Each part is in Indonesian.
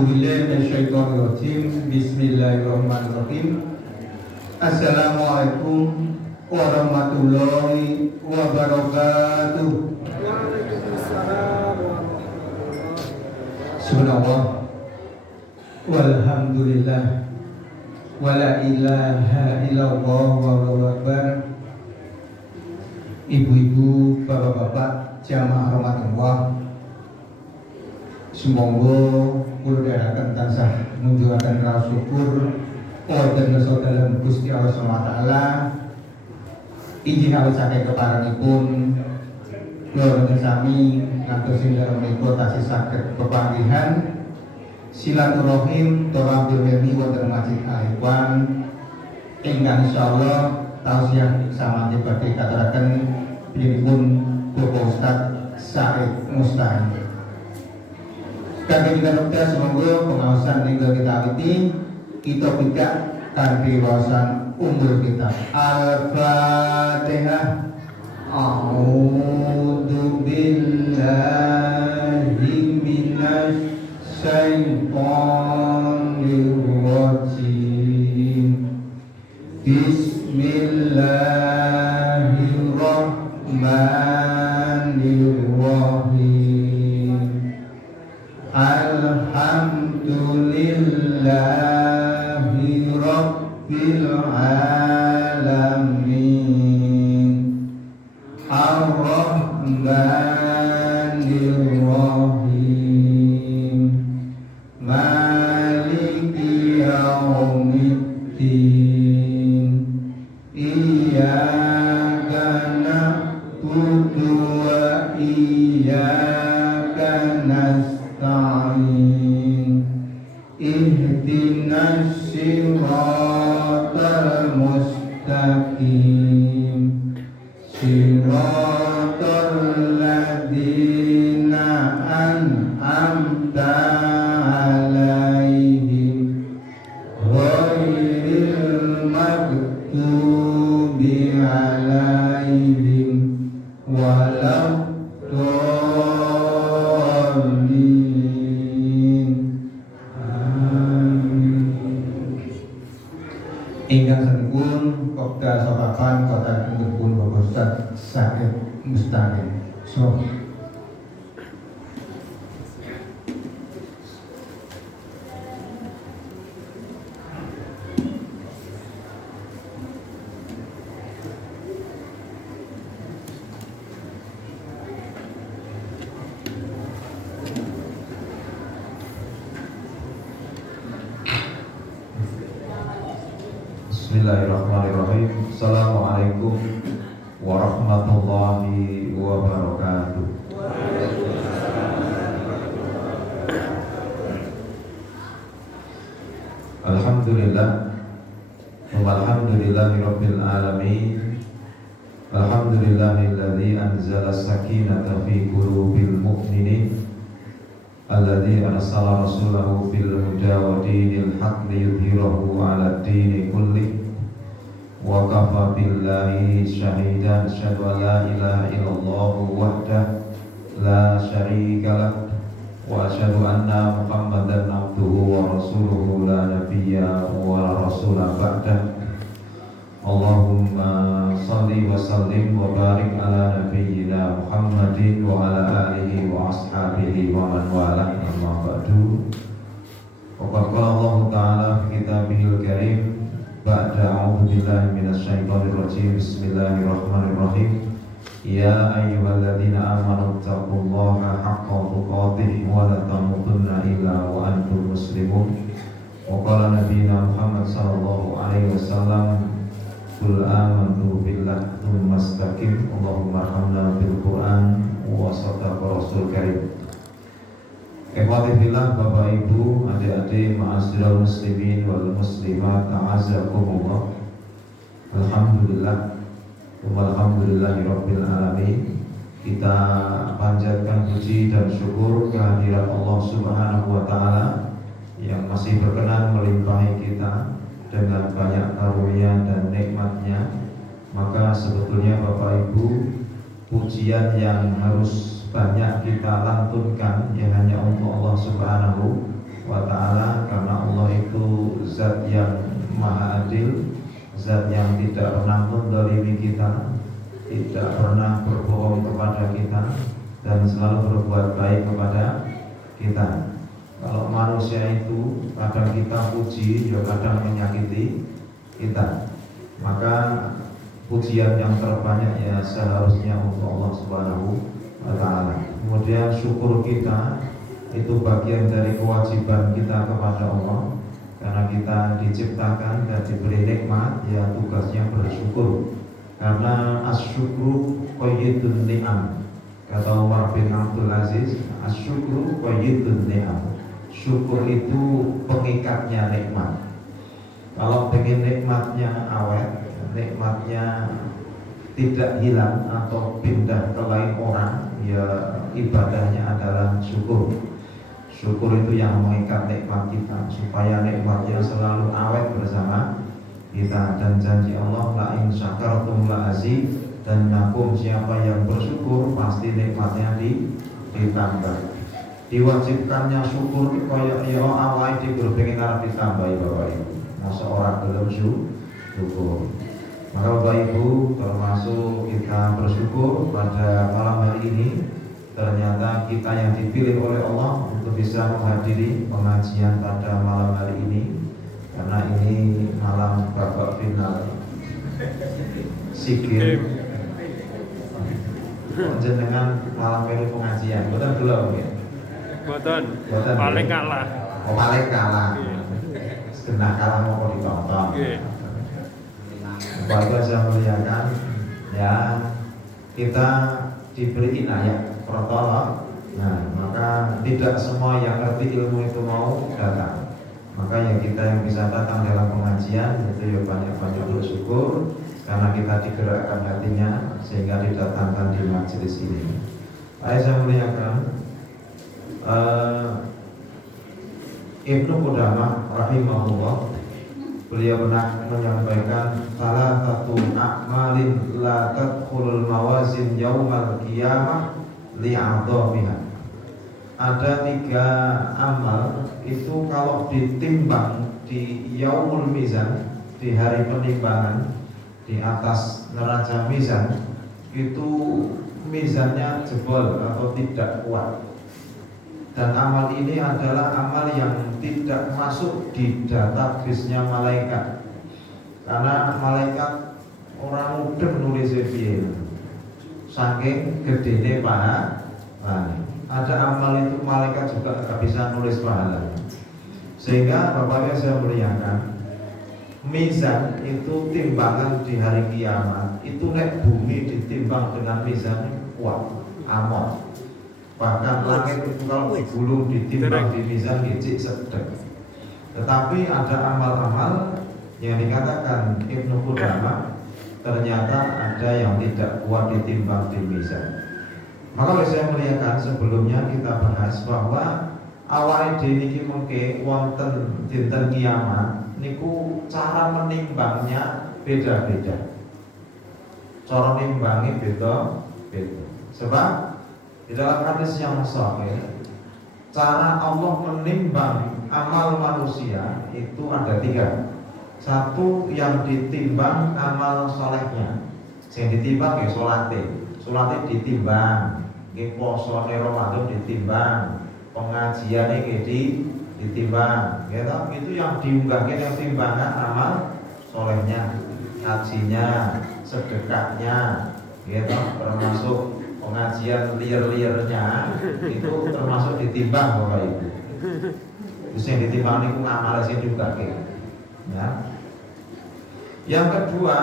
A'udzubillahi minasyaitonirrajim. Bismillahirrahmanirrahim. Assalamualaikum warahmatullahi wabarakatuh. Waalaikumsalam warahmatullahi. Subhanallah walhamdulillah wala ilaha illallah wallahu akbar. Ibu-ibu, bapak-bapak, jamaah rahmatullah, semoga kula dherekaken tansah munjulaken rasa syukur wonten dalam Gusti Allah Subhanahu wa taala. Injih awit saking keparenipun kula sami ngantos ing dalem menika tasih saged pepanggihan silaturahim tawabul ilmi wonten Masjid Al-Ikhwan ingkang insyaallah tausiah samanten badhe katuraken pinipun Bapak Ustaz Said Mustahil. Kami kita nukta semoga pengawasan tinggal kita awiti kita tidak kanthi wawasan umur kita. Al-Fatihah. A'udzu billahi minasy syaithanir rajim. Bismillahirrahmanirrahim. Alhamdulillahi rabbil alamin. Ar-Rahmanir-Rahim. Maliki yaumiddin. Iyyaka na'budu wa iyyaka nasta'in. Ihdinas siratal mustaqim. Siratal ladzina an'amta 'alaihim ghairil maghdubi 'alaihim waladdallin. Amin. Ingkang sampun Kopda Sokapan Kota Kendepun Bapak Ustaz Said Mustahil. So Bismillahirrahmanirrahim. Assalamualaikum warahmatullahi wabarakatuh. Alhamdulillah walhamdulillahi rabbil alamin. Alhamdulillahilladzi anzala sakinata fi qulubil mu'minin alladzi arsala rasulahu bil huda wa dinil haqqi yudhhirahu 'ala ad-dini kulli wa kafa billahi shahidan asyhadu an la ilaha illallah wahdahu la syarika lah wa asyhadu anna muhammadan abduhu wa rasuluhu la nabiyya wa la rasula ba'dah. Allahumma salli wa sallim wa barik ala nabiyyina Muhammadin wa ala alihi wa ashabihi wa man walah, amma ba'du. Wa qala Allah ta'ala fi kitabihil karim ba'da a'udzu billahi minasy syaithanir rajim. Bismillahirrahmanirrahim. Ya ayyuhalladzina amanu taqullaha haqqa tuqatih wa la tamutunna illa wa antum muslimun. Wa qala nabiyuna Muhammad sallallahu alaihi wasallam Qul amantu billah thumma istaqim. Allahumma arhamna bil Qur'an wa sadaqa rasul karim. Ikhwati fillah, Bapak Ibu, adik-adik, ma'asyiral muslimin wal muslimat, a'azzakumullah. Alhamdulillah walhamdulillahi rabbil alamin. Kita panjatkan puji dan syukur kehadirat Allah Subhanahu wa taala yang masih berkenan melimpahi kita dengan banyak karunia dan nikmatnya. Maka sebetulnya Bapak Ibu, pujian yang harus banyak kita lantunkan ya hanya untuk Allah Subhanahu wa ta'ala, karena Allah itu zat yang maha adil, zat yang tidak pernah menzalimi kita, tidak pernah berbohong kepada kita, dan selalu berbuat baik kepada kita. Kalau manusia itu kadang kita puji, ya kadang menyakiti kita, maka pujian yang terbanyak ya seharusnya untuk Allah Subhanahu wa ta'ala. Kemudian syukur kita itu bagian dari kewajiban kita kepada Allah, karena kita diciptakan dan diberi nikmat, ya tugasnya bersyukur. Karena asyukru qayyidun ni'am, kata Umar bin Abdul Aziz, asyukru qayyidun ni'am. Syukur itu pengikatnya nikmat. Kalau pengen nikmatnya awet, nikmatnya tidak hilang atau pindah ke lain orang, ya ibadahnya adalah syukur. Syukur itu yang mengikat nikmat kita, supaya nikmatnya selalu awet bersama kita. Dan janji Allah, la in syakartum la azid, dan nakum, siapa yang bersyukur pasti nikmatnya ditambah. Diwajibkannya syukur kaya ya awal di berpengen arep ditambahi Bapak Ibu. Masa orang belum syukur. Maka Bapak Ibu, termasuk kita bersyukur pada malam hari ini, ternyata kita yang dipilih oleh Allah untuk bisa menghadiri pengajian pada malam hari ini, karena ini malam babak final SEA Games. Jenengan malam melu pengajian, betul belum ya? Boten. Paling kalah. Oh, paling kalah. Kena kalah mau ditonton. Bapak saya muliakan, ya kita diberi inayah protolog. Nah, maka tidak semua yang ngerti ilmu itu mau datang. Maka ya kita yang bisa datang dalam pengajian itu ya banyak-banyak bersyukur, karena kita digerakkan hatinya sehingga didatangkan di majelis ini. Saya muliakan, Ibnu Qudamah rahimahullah, beliau pernah menyampaikan salah satu a'malin la tadkhulul mawazin yaumal qiyamah li'adhamiha. Ada 3 amal itu kalau ditimbang di yaumul mizan, di hari penimbangan, di atas neraca mizan, itu mizannya jebol atau tidak kuat. Dan amal ini adalah amal yang tidak masuk di database-nya malaikat, karena malaikat orang mudeng nulis piye saking gedene pahala. Ada amal itu malaikat juga nggak bisa nulis pahala. Sehingga Bapak saya muliakan, mizan itu timbangan di hari kiamat itu nek bumi ditimbang dengan mizan kuat amot. Bahkan langit itu kalau belum ditimbang di mizan kecil sedek. Tetapi ada amal-amal yang dikatakan Ibnu Qudamah, ternyata ada yang tidak kuat ditimbang di mizan. Maka saya melihatkan sebelumnya kita bahas bahwa awal ini mungkin wonten dinten kiamat niku cara menimbangnya beda-beda. Cara nimbangnya beda-beda. Sebab di dalam hadis yang sahih, cara Allah menimbang amal manusia itu ada 3. Satu, yang ditimbang amal solehnya. Yang ditimbang ya solatnya ditimbang, posone Ramadan ditimbang, pengajiannya ditimbang, gitu. Itu yang diunggahkan, yang timbangan amal solehnya, hajinya, sedekahnya, gitu, termasuk pengajian liar-liarnya itu termasuk ditimbang Bapak Ibu. Terus yang ditimbang itu amalnya juga ya. Yang kedua,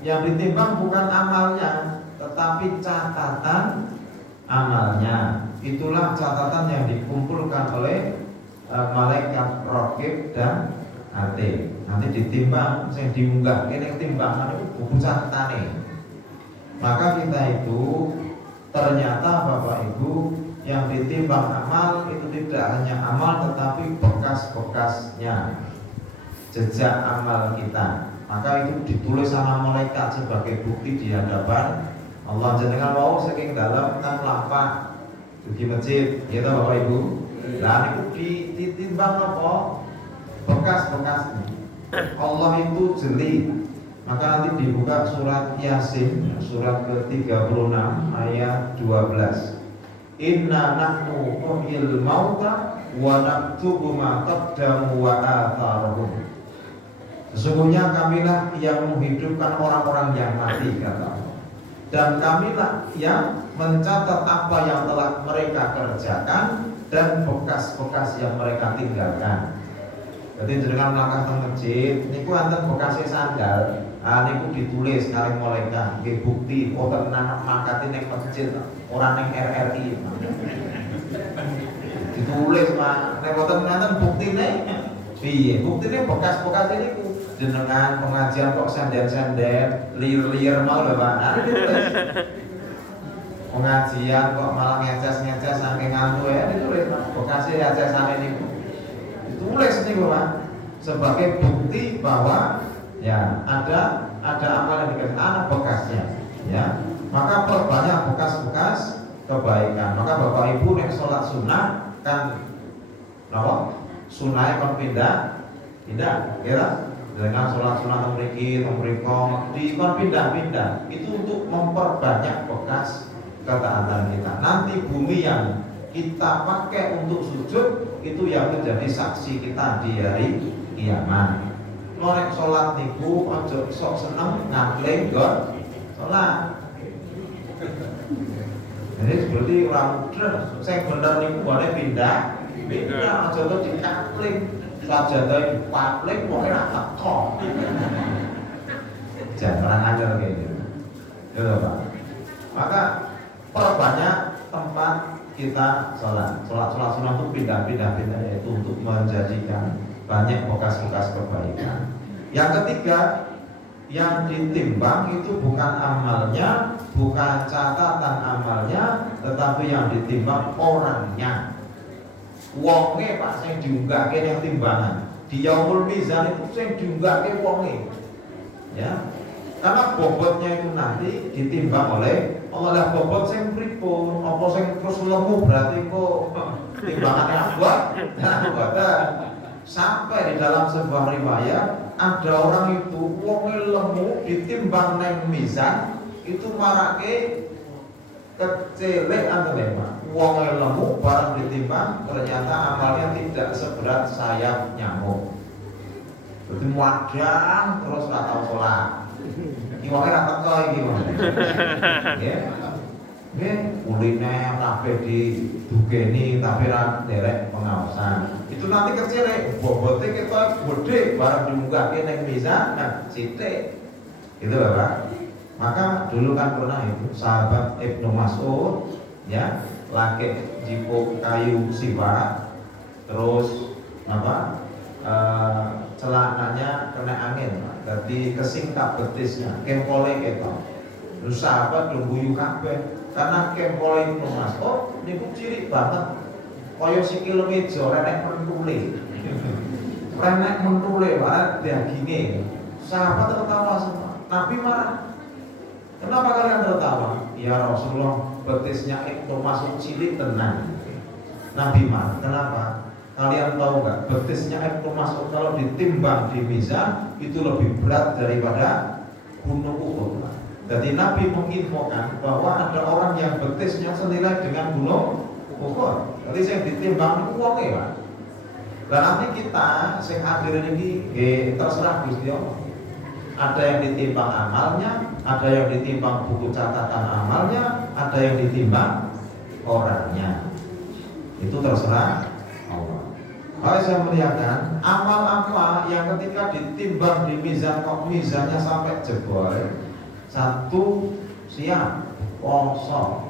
yang ditimbang bukan amalnya, tetapi catatan amalnya. Itulah catatan yang dikumpulkan oleh malaikat Raqib dan Atid. Nanti ditimbang, yang diunggah, yang timbangan itu buku catatannya. Maka kita itu ternyata Bapak Ibu, yang ditimbang amal itu tidak hanya amal tetapi bekas-bekasnya, jejak amal kita. Maka itu ditulis sama malaikat sebagai bukti di hadapan Allah. Jenengan mau saking dalam kan lapak di masjid, gitu Bapak Ibu. Lah niku ditimbang apa? Bekas-bekasnya. Allah itu jeli. Maka nanti dibuka surat Yasin surat ke-36 ayat 12. Inna nahnu nuhyil mauta wa naktubu ma qaddamu wa atharuhum. Sesungguhnya kamilah yang menghidupkan orang-orang yang mati, kata Allah. Dan kamilah yang mencatat apa yang telah mereka kerjakan dan bekas-bekas yang mereka tinggalkan. Jadi dengan langkah teng masjid niku wonten bekasé sandal. Niku ditulis kalih mereka, nggih bukti boten anak mangkate ning masjid, ora ning RRI. Ditulis Pak, nek boten ngaten buktine piye? Buktine bekas-bekas niku jenengan pengajian kok senden-senden, liar-liar mau lho Pak. Ditulis. Pengajian kok malah ngeces-ngeces saking ngantuk ya ditulis bekasé ngecesane niku. Ditulis niku Pak sebagai bukti bahwa ya ada amal yang dikasih anak bekasnya ya. Maka perbanyak bekas-bekas kebaikan. Maka Bapak Ibu nek sholat sunnah kan napa? Sunnahnya kon pindah kira dengan sholat sunnah mriki mriko dikon pindah-pindah itu untuk memperbanyak bekas ketaatan kita. Nanti bumi yang kita pakai untuk sujud itu yang menjadi saksi kita di hari kiamat. Lorek sholat niku ojo sok seneng ngakling gon sholat. Jadi seperti orang muda, saya bener niku boleh pindah, ojo tuh dikakling, sajadah dipakling, pokoknya agak kok. Jangan ajar kayak gitu, ya Pak. Maka perbanyak tempat kita sholat sunnah itu pindah yaitu untuk menjadikan banyak bekas-bekas kebaikan. Yang ketiga, yang ditimbang itu bukan amalnya, bukan catatan amalnya, tetapi yang ditimbang orangnya. Wonge Pak sing diunggahke yang timbangan. Di yaumul mizan itu sing diunggahke wonge. Ya. Karena bobotnya itu nanti ditimbang oleh Allah. Bobot sing pripun? Apa sing terus lemu berarti kok timbangannya abot? Nah, sampai di dalam sebuah riwayat ada orang itu wonge lemu ditimbang neng mizan itu marake kecelek antelema. Wonge lemu barang ditimbang ternyata amalnya tidak seberat sayap nyamuk. Berarti muadang terus gak tau sholat. Iwake ra teko iki Mas. Nggih. Nggih, kuliner kabeh didugeni tapi ra nderek pengawasan. Itu nanti kecil bobote ketok gede barang dimunggahke ning mizan, nah sithik. Gitu Bapak. Maka dulu kan pernah itu sahabat Ibnu Mas'ud ya, laki jipuk kayu sifat terus apa? Celananya kena angin, jadi kesingkap betisnya, kempole ketok. Terus sahabat nunggu kabeh, karena kempole Ibnu Mas'ud niku cilik banget, kaya sikil meja renek mentule, renek mentule banget daginge. Sahabat tertawa semua, Nabi marah. Kenapa kalian tertawa? Ya Rasulullah, betisnya Ibnu Mas'ud cilik tenang. Nabi marah, kenapa? Kalian tahu nggak, betisnya Ibnu Mas'ud kalau ditimbang di mizan itu lebih berat daripada gunung Uhud. Jadi Nabi menginfokan bahwa ada orang yang betisnya senilai dengan gunung Uhud. Jadi saya ditimbang itu uangnya Pak. Dan nanti kita sing hadir ini terserah Gusti Allah. Ada yang ditimbang amalnya, ada yang ditimbang buku catatan amalnya, ada yang ditimbang orangnya. Itu terserah Allah. Kalau saya melihatkan amal apa yang ketika ditimbang di mizan kok mizannya sampai jebol. Satu, siap poso.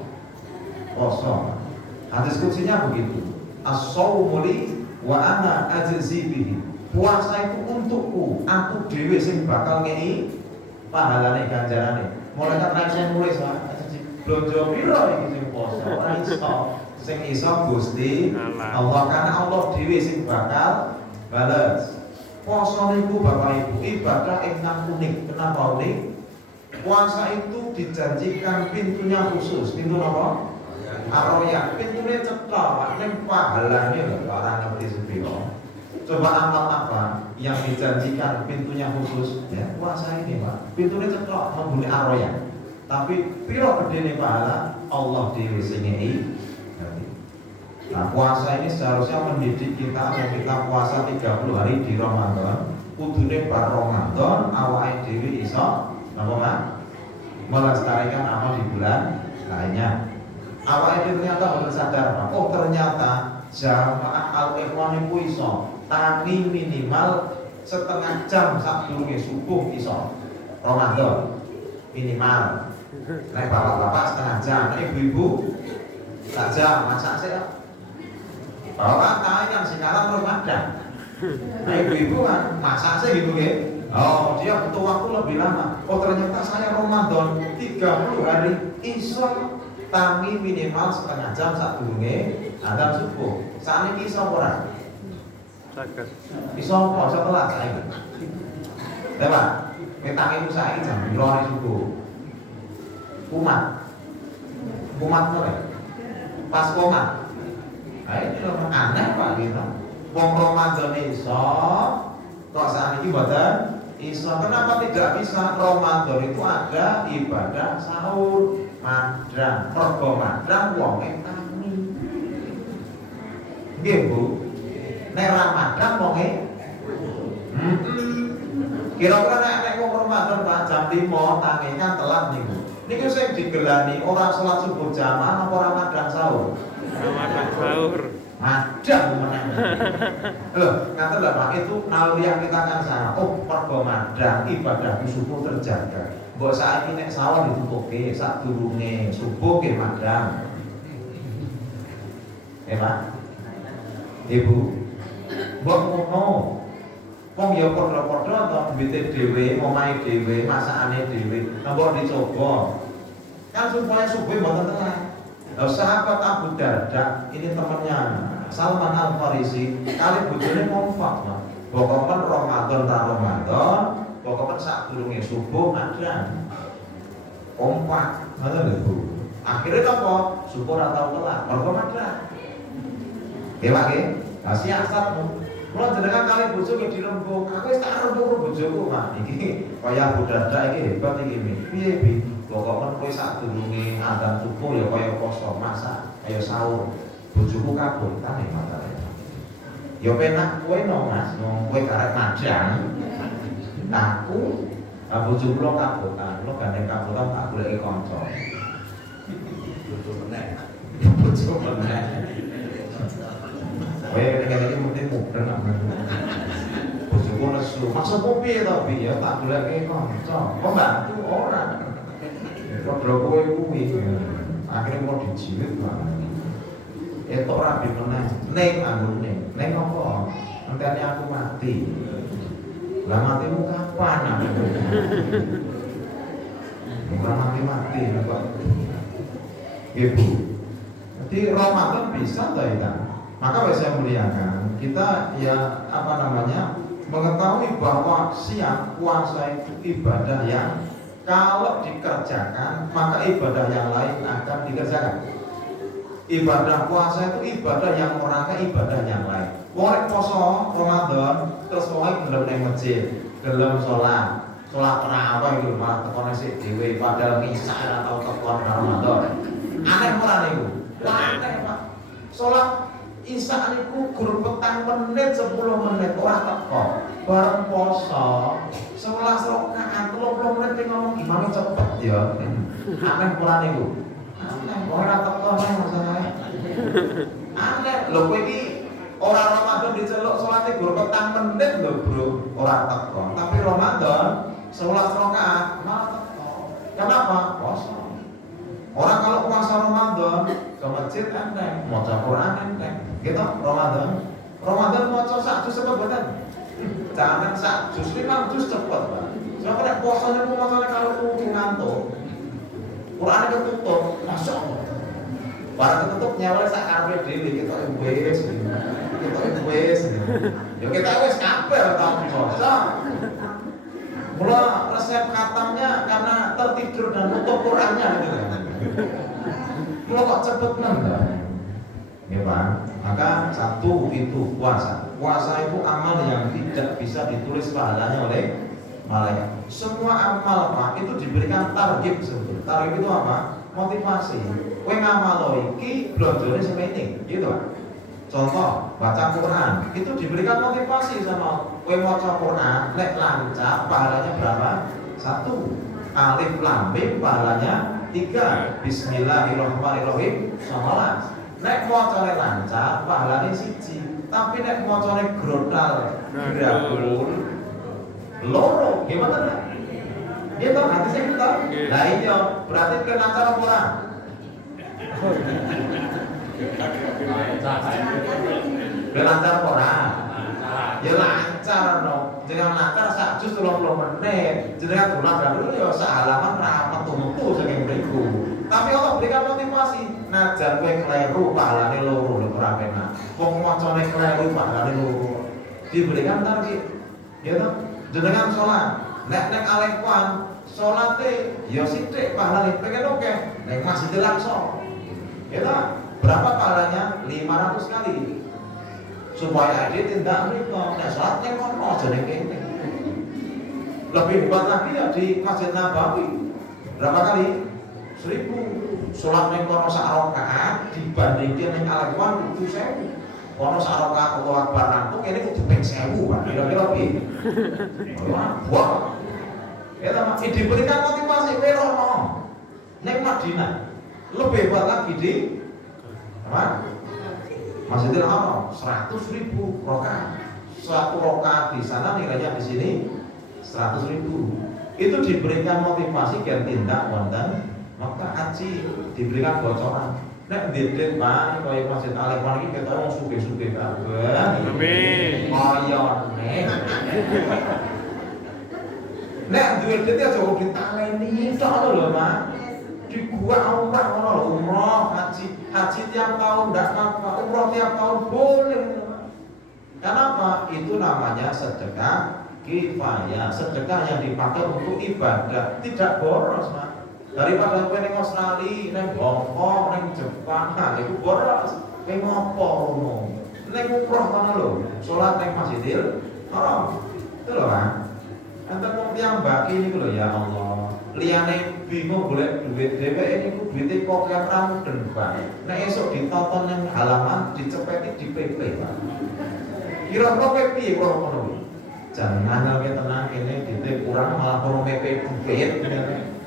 Hadis kutsinya begitu. As-shaumu li wa ana ajzi bihi. Puasa itu untukku, aku dhewe sing bakal ngei pahalane ganjarane. Malaikat nek sing nulis blonjo piro iki sing poso ora iso. Sing iso Gusti Allah, karena Allah dhewe sing bakal bales. Poso niku Bapak Ibu ibadah ingkang unik. Kenapa unik? Puasa itu dijanjikan pintunya khusus. Pintu apa? Aroya pintunya cetok, ning pahalane lho ora ngerti sepiro. Coba amal apa yang dijanjikan pintunya khusus ya puasa ini Pak. Pintunya cetok membuli aroya. Tapi piro gedene pahala Allah dhewe sing ngeki. Nah, puasa ini seharusnya mendidik kita puasa 30 hari di Ramadan. Kudune bar Ramadan awake dhewe iso napa Pak? Melestarikan amal di bulan lainnya. Awake dhewe ternyata baru sadar Pak. Oh, ternyata jamaah al-ikhwan iku iso tangi minimal setengah jam sadurunge subuh iso Ramadan minimal. Nek bapak-bapak setengah jam, nek ibu-ibu sak jam masak sih. Bapak kan sekarang Ramadan. Nah ibu-ibu kan masak sih gitu ya. Oh dia butuh waktu lebih lama. Oh ternyata saya Ramadan 30 hari iso tangi minimal setengah jam sadurunge adzan subuh. Saat ini iso ora? Saged. Iso kok iso telat saiki. Ya Pak, tangi saiki jam 2 hari subuh. Umat mulai pas komat. Nah ini loh aneh Pak gitu. Wong Ramadan iso kok saat ini badan iso. Kenapa tidak bisa? Ramadan itu ada ibadah sahur madang, mergo madang wonge tangi. Nggih Bu. Nek Ramadan wonge kira-kira nek wong Ramadan Pak jam 5 tangi kan telat niku. Niku sing digelani ora salat subuh jamaah apa Ramadan sahur? Ramadan sahur. Madang menang. Loh, ngaten lho Pak, itu naluri yang kita kan salah. Oh, mergo madang ibadah subuh terjaga. Mbok saiki nek sahur ditutuke sadurunge subuh ke madang. Pak. Ibu. Mbok ngono. Wong ya padha-padha to duwite dhewe, omahe dhewe, masakane dhewe. Mbok dicoba. Kan supaya subuh mboten telat. Nah, sahabat Abu Darda ini temannya Salman Al Farisi kali bojone kompak Pak. Pokoke Ramadan ta Ramadan, pokoke sadurunge subuh ada. Kompak, ngoten lho Bu. Akhirnya apa? Syukur ora tau telat, mergo madang. Nggih Pak nggih. Lah siasat kula jenengan kali bojo nggih dirembuk. Aku wis tak rembuk bojoku Pak. Iki kaya Abu Darda iki hebat iki. Piye Bi? Pokoke kowe sadurunge adzan subuh ya kaya poso masak, kaya sahur. Bojoku kabutan matane. Ya penak kowe no Mas, kowe karep madang. Aku bojo kula kabutan, kula gandeng kabutan tak goleki kanca. Bojo meneh. Bojo meneh. Kowe nek iki mesti mudeng aku. Bojoku nesu. Maksudku piye to Bi ya tak goleki kanca. Pembantu ora. Kodro kowe kuwi akhirnya mau dijilit Pak. Etok rabi meneh, ning anggone. Ning apa? Entene aku mati. Lah matimu kapan aku? Bukan mati Pak. Ibu. Jadi Ramadan bisa tidak? Maka saya muliakan kita ya mengetahui bahwa siang puasa itu ibadah yang kalau dikerjakan maka ibadah yang lain akan dikerjakan. Ibadah puasa itu ibadah yang orangnya ibadah yang lain. Wong poso Ramadan terus wong gelem nang masjid, gelem salat tarawih iki malah tekone sik dhewe padahal isa ora tau tekon Ramadan. Aneh ora niku? Aneh Pak. Salat isa niku gur petang menit 10 menit ora teko. Bareng poso 11 rakaat 30 menit ngomong gimana cepet ya. Aneh ora niku? Aneh ora teko masalah. Aneh lho kowe iki ora Ramadan diceluk salate gur petang menit lho Bro, ora teko. Tapi Ramadan 11 rakaat malah teko. Kenapa? Poso. Orang kalau puasa Ramadan ke masjid enteng, maca Quran enteng. Gitu Ramadan maca sak juz cepet boten? Jangan sak juz 5 juz cepet, Pak. Siapa nek puasanya ku macane kalau ku ngantuk. Quran ketutup, masyaallah. Barang ketutup nyawa sak karepe dhewe kita wis. Ya kita wis kabeh ta puasa. Mula resep khatamnya karena tertidur dan nutup Qurannya gitu. Kalau kok cepet nambah, ya Pak. Maka satu itu puasa. Puasa itu amal yang tidak bisa ditulis pahalanya oleh malaikat. Semua amal Pak itu diberikan target sebetulnya. Target itu apa? Motivasi. Kowe ngamal iki blonjone sementing, gitu Pak. Contoh, baca Quran itu diberikan motivasi sama kowe maca Quran, nek lancar pahalanya berapa? 1. Alif lam mim pahalanya 3. Bismillahirrahmanirrahim 11. Nek macane lancar pahalanya 1. Tapi nek macane grodal grabul loro gimana nek? Gitu hati saya kita. Nah iya, berarti kan lancar apa ora? Lancar apa ora? Ya lancar dong. Jangan lancar sak jus 30 menit. Jenengan dolan dulu ya sak halaman ra metu-metu saking mriku. Tapi Allah berikan motivasi. Najan kowe kleru pahalane loro nek ora penak. Wong macane kleru pahalane loro. Diberikan target. Ya toh? Jenengan salat. Nek alekuan salate ya sithik pahalane pengen oke. Nek Masjidil Aqsa. Ya toh? Berapa pahalanya? 500 kali. Supaya dia tidak mereka, nek salat ning kono aja ning kene. Lebih hebat lagi ya di Masjid Nabawi. Berapa kali? 1000. Salat ning kono sak rakaat dibandingkan ning Al-Qur'an 1000. Kono sak rakaat Allahu Akbar nang kene kudu ping 1000, Pak. Kira-kira piye? Wah. Ya ta, diberikan motivasi werono. Ning Madinah lebih hebat lagi di apa? Masjidil Haram 100.000 rakaat. 1 rakaat di sana nilainya di sini 100.000. Itu diberikan motivasi biar tindak wonten Mekah haji, diberikan bocoran. Nek ndedit Pak, kaya Masjid Al-Ikhwan iki ketok wong sugih-sugih kabeh. Amin. Mayone. Nek duwe duit aja kok ditaleni tok lho, Pak. Di gua umrah ngono lho, umrah, haji tiap tahun enggak apa-apa, umrah tiap tahun boleh. Kenapa? Itu namanya sedekah kifayah, sedekah yang dipakai untuk ibadah, tidak boros, Mas. Daripada kowe ning Australia, ning Hongkong, ning Jepang, itu boros. Kowe ngopo ngono? Ning umrah kono lho, salat ning Masjidil Haram. Itu lho, Pak. Enten wong tiyang baki niku lho ya Allah. Liyane bingung golek duit dheweke niku duwite kok ramudhen banget. Nek esuk ditonton yang halaman dicepeti di PP, Pak. Kira-kira kowe piye karo ngono? Jangan nangke tenang kene duite kurang malah kono PP duit.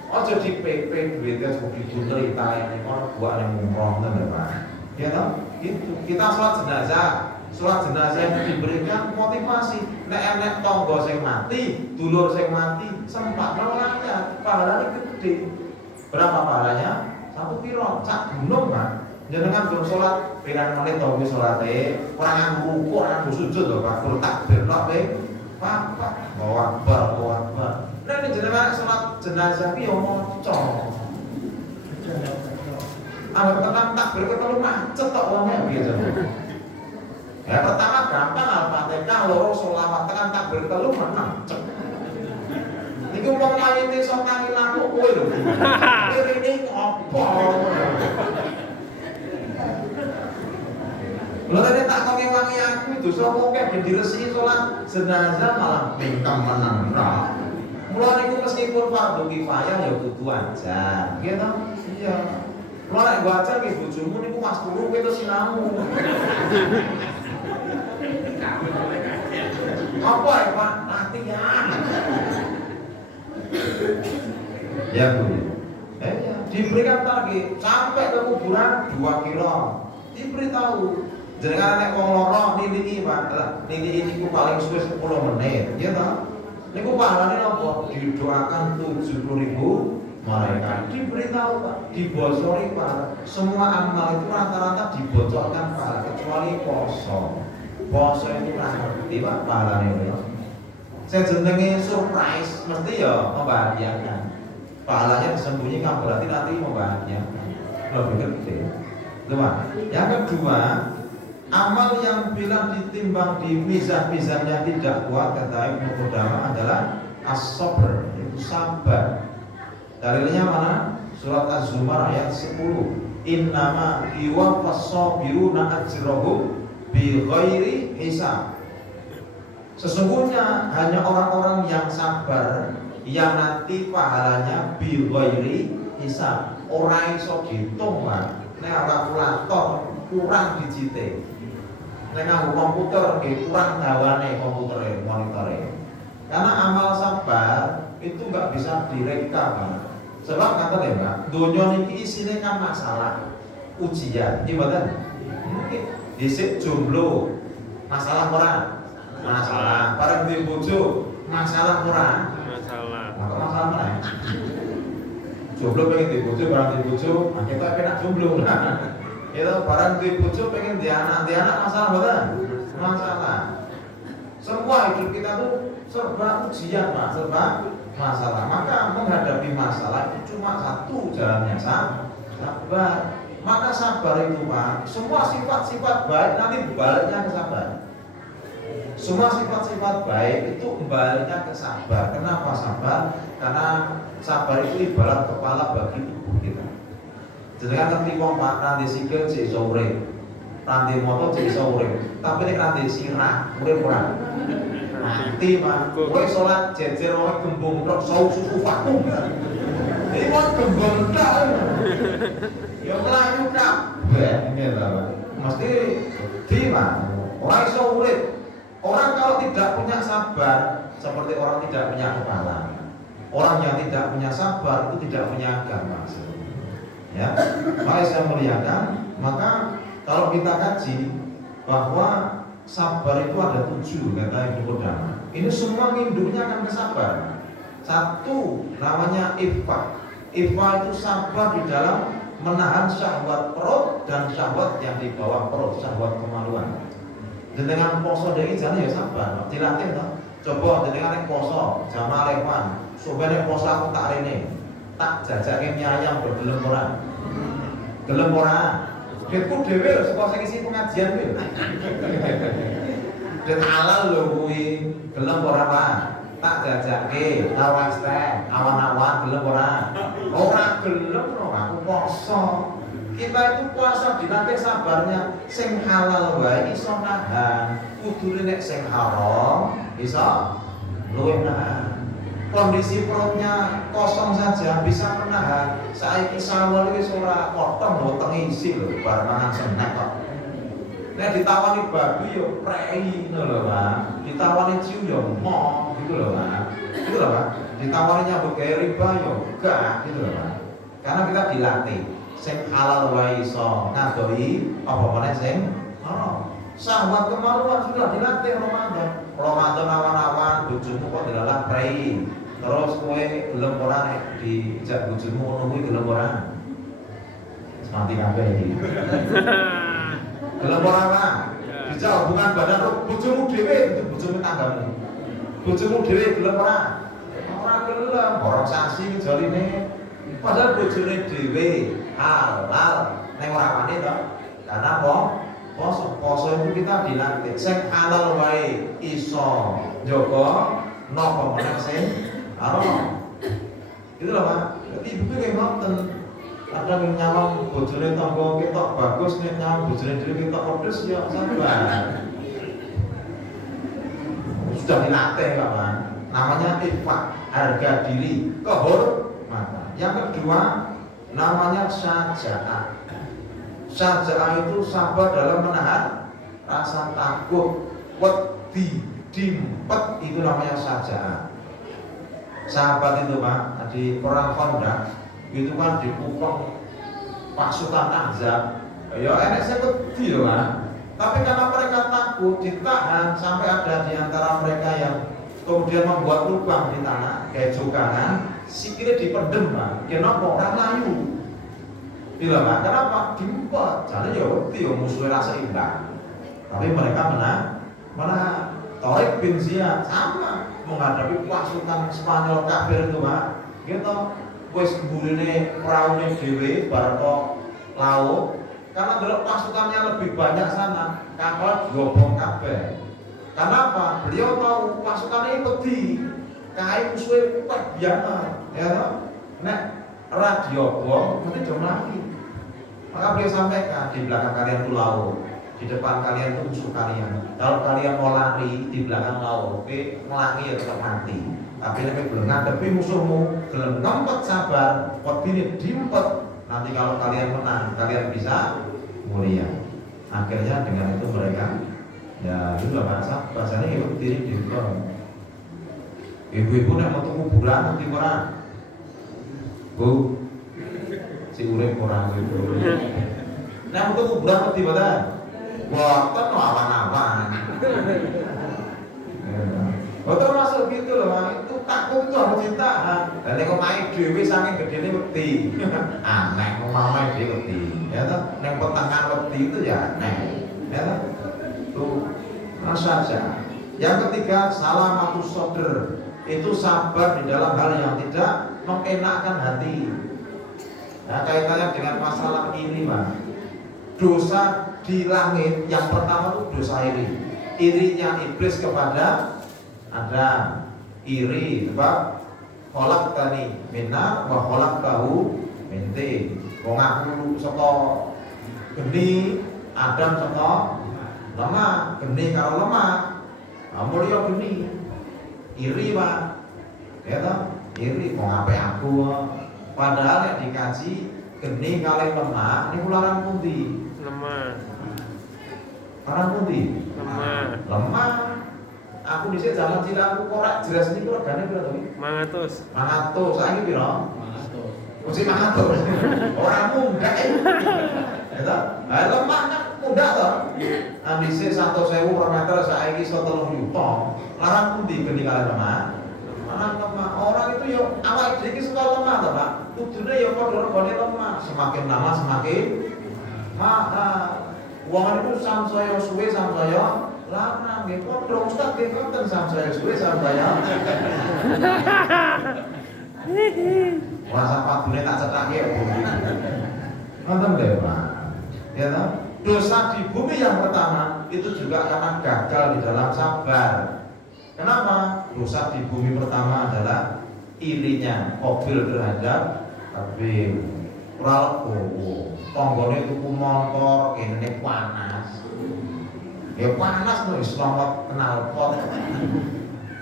Aja di PP duitnya kok dibuneri talene kono buat ning umroh ngono, Pak. Ya toh? Gitu. Kita salat jenazah. Salat jenazah itu diberikan motivasi. Nek enek tangga sing mati, dulur sing mati, sempat nolaknya, pahalanya gede. Berapa pahalanya? 1 kilo, sak gunung Pak. Jenengan belum salat, pirang menit to wis salate, ora nganggo rukuk, ora nganggo sujud lho Pak, kudu takbir tok pe. Pak, Allahu Akbar, Allahu Akbar. Nek jenengan salat jenazah ki yo maca. Awak tenan takbir ketelu macet tok wong piye. Ya pertama gampang Al-Fatihah, loro sholawat tekan takbir telu menang. Niku wong mayite iso ngangi lampu kowe lho. Irine opo? Lha nek tak kok ngewangi aku dosa wong kek diresi salat jenazah malah mingkem menang. Mula niku meskipun fardhu kifayah ya kudu aja. Nggih to? Iya. Mula nek gua ajar ki bojomu niku Mas Turu kowe to sinamu. Apa ya Pak? Latihan. Ya Bu. Ya, diberikan target sampai ke kuburan 2 kilo. Diberitahu. Jangan nek wong loro niliki Pak. Niliki niku paling suwe 10 menit, ya toh? Niku pahalane napa? Didoakan 70.000 malaikat. Diberitahu Pak, dibosori Pak. Semua amal itu rata-rata dibocorkan Pak, kecuali poso. Poso itu ora ngerti Pak pahalane ya. Saya jenenge surprise mesti ya membahagiakan. Pahalanya disembunyikan berarti nanti membahagiakan. Lebih gede. Dua. Yang kedua, amal yang bila ditimbang di mizan-mizannya tidak kuat kata Ibnu Qudamah adalah as-sabr, itu sabar. Dalilnya mana? Surat Az-Zumar ayat 10. innama yuwaffas sabiruna ajrahum bi ghairi hisab. Sesungguhnya hanya orang-orang yang sabar yang nanti pahalanya bi ghairi hisab. Ora iso diitung, Pak. Nek kalkulator kurang digite. Nek nganggo komputer nggih kurang dawane komputere, monitore. Karena amal sabar itu nggak bisa direka, Pak. Sebab kata ya, Pak, dunia ini isinya kan masalah, ujian, gimana? Disik jomblo, masalah orang, masalah. Barang duwe bojo, masalah orang, Masalah. maka masalah orang. Jomblo pengen duwe bojo, barang duwe bojo, kita pengen jomblo. Itu barang duwe bojo pengen di anak masalah bukan? Masalah. Semua hidup kita tuh serba ujian, Pak, serba masalah. Maka menghadapi masalah itu cuma satu jalannya, sabar. Maka sabar itu, Pak, semua sifat-sifat baik nanti baliknya ke sabar. Semua sifat-sifat baik itu kembalinya ke sabar. Kenapa sabar? Karena sabar itu ibarat kepala bagi tubuh kita. Jadi kan ngerti wong, Pak, nanti sikil cek sore, nanti motor cek sore, tapi nek nanti sirah, urip ora. Mati, Pak. Kowe salat jejer wae gembung tok susu vakum. Iki mau gembung tok. Ya mlayu kabeh ngene ta, Pak. Mesti di Pak. Ora iso urip. Orang kalau tidak punya sabar seperti orang tidak punya kepala. Orang yang tidak punya sabar itu tidak punya agama. Ya. Maka saya muliakan, maka kalau kita kaji bahwa sabar itu ada 7 kata Ibnu Qudamah. Ini semua induknya akan kesabar. Satu namanya iffah. Iffah itu sabar di dalam menahan syahwat perut dan syahwat yang di bawah perut, syahwat kemaluan. Dengan poso dari jane ya sabar, dilatih toh. Coba dengan poso jamaah lewan, supaya poso aku tak rene. Tak jajake mie ayam bergelem ora. Gelem ora. Ketku dhewe lho saka sing isi pengajian kuwi. Dan halal lho kuwi, gelem ora, Pak? Tak jajake lawas teh, awan-awan gelem ora? Ora gelem lho, aku poso. Kita itu puasa dilatih sabarnya, sing halal wae iso nahan, kudune nek sing haram iso luwih nahan. Kondisi perutnya kosong saja bisa menahan. Saiki sawal iki ora potong lho, teng isi lho, bar mangan snack kok. Nek ditawani babi yo prei ngono lho, Pak. Ditawani ciu yo mo gitu lho, Pak. Gitu lho, Pak. Ditawani nyambut gawe riba yo gak gitu lho, Pak. Karena kita dilatih sing halal wae iso ngadoi apa meneh sing haram. Syahwat kemaluan sudah dilatih Ramadan. Ramadan awan-awan bojomu kok dilalah prei. Terus kowe gelem ora nek dijak bojomu ngono kuwi gelem ora? Mati kabeh iki. Gelem ora, Pak? Dijak hubungan badan bojomu dhewe, bojomu tanggamu. Bojomu dhewe gelem ora? Ora gelem, ora sanksi jaline. Padahal bojone dhewe halal ning ora wani to. Karena apa? Poso itu kita dilatih sing halal wae iso njaga napa meneh sing haram. Gitu loh, Pak. Jadi ibu kayak ngoten. Kadang yang nyawang bojone tangga ketok bagus, nek nyawang bojone dhewe ketok pedes ya sabar. Sudah dilatih, Pak. Namanya iffah, harga diri, kehormatan. Yang kedua namanya syaja'ah. Syaja'ah itu sabar dalam menahan rasa takut, wedi, dimpet, itu namanya syaja'ah. Sahabat itu, Pak, di perang Khandaq itu kan dipukul pasukan Ahzab. Ya enek saya wedi loh, Pak. Tapi karena mereka takut, ditahan sampai ada di antara mereka yang kemudian membuat lubang di tanah kayak jokangan, sikilnya dipendem, Pak. Kenapa? Orang layu. Bila Pak, kenapa? Dimpet. Jadi ya wedi ya musuhnya rasa imbang. Tapi mereka menang. Tariq bin Ziyad sama menghadapi pasukan Spanyol kafir itu, Pak. Gitu. Wis mburine praune dhewe bar laut. Karena delok pasukannya lebih banyak sana, kapal gobong kabeh. Kenapa? Beliau tahu pasukannya wedi. Kae musuhe kuat banget, ya toh? Nek radio bom mesti do mlaki. Maka beliau sampaikan, di belakang kalian itu laut, di depan kalian itu musuh kalian. Kalau kalian mau lari di belakang laut, ngelangi ya tetap mati. Tapi nek belum ngadepi musuhmu, belum ngempet sabar, wedine diempet. Nanti kalau kalian menang, kalian bisa mulia. Akhirnya dengan itu mereka, ya itu lah bahasa bahasanya ya diri diempet. Ibu-ibu nek metu kuburan nanti ora. Bu, si urip ora ibu. Nek metu kuburan nanti badan. Wah, kan awan-awan. Oh termasuk gitu loh, itu takut itu harus ditahan. Dan nek main dhewe saking gedene wedi. Aneh ngomong dhewe wedi. Ya toh, nek pertengahan wedi itu ya aneh. Ya toh? Tuh, rasa saja. Yang ketiga, salamatus sodr. Itu sabar di dalam hal yang tidak mengenakkan hati. Nah, kaitannya dengan masalah ini, Pak. Dosa di langit yang pertama itu dosa iri. Irinya iblis kepada Adam, iri sebab kolak tani minna wa kolak tahu minti. Wong aku saka geni, Adam saka lemah, geni karo lemah. Mulya geni. Iri Pak, ya toh, iri mau ngapain aku? Padahal yang dikaji geni kalian lemah, ini larang pundi? Lemah. Larang pundi? Lemah. Lemah. Aku dhisik zaman cilik aku korek jelas niku regane piro to? 500. 500, saiki piro? 500. Mesti 500. Ora munggah. Ya toh? Lemah kan munggah toh? Ambisi 100.000 per meter saiki 1 juta. Larang pundi geni kalian lemah? Larang lemah. Orang itu yo awake dhewe iki suka lemah to, Pak. Kudune yo padha regane lemah. Semakin lama semakin mahal. Wong itu samsaya suwe samsaya larang nggih padha Ustaz nggih ngoten samsaya suwe samsaya. Rasa padune tak cethake ya bumi. Ngoten lho, Pak. Ya toh? Dosa di bumi yang pertama itu juga karena gagal di dalam sabar. Kenapa? Dosa di bumi pertama adalah irinya Qabil terhadap Habil. Ora legowo. Tanggane tuku motor kene panas. Ya panas lho Islam kenal pot.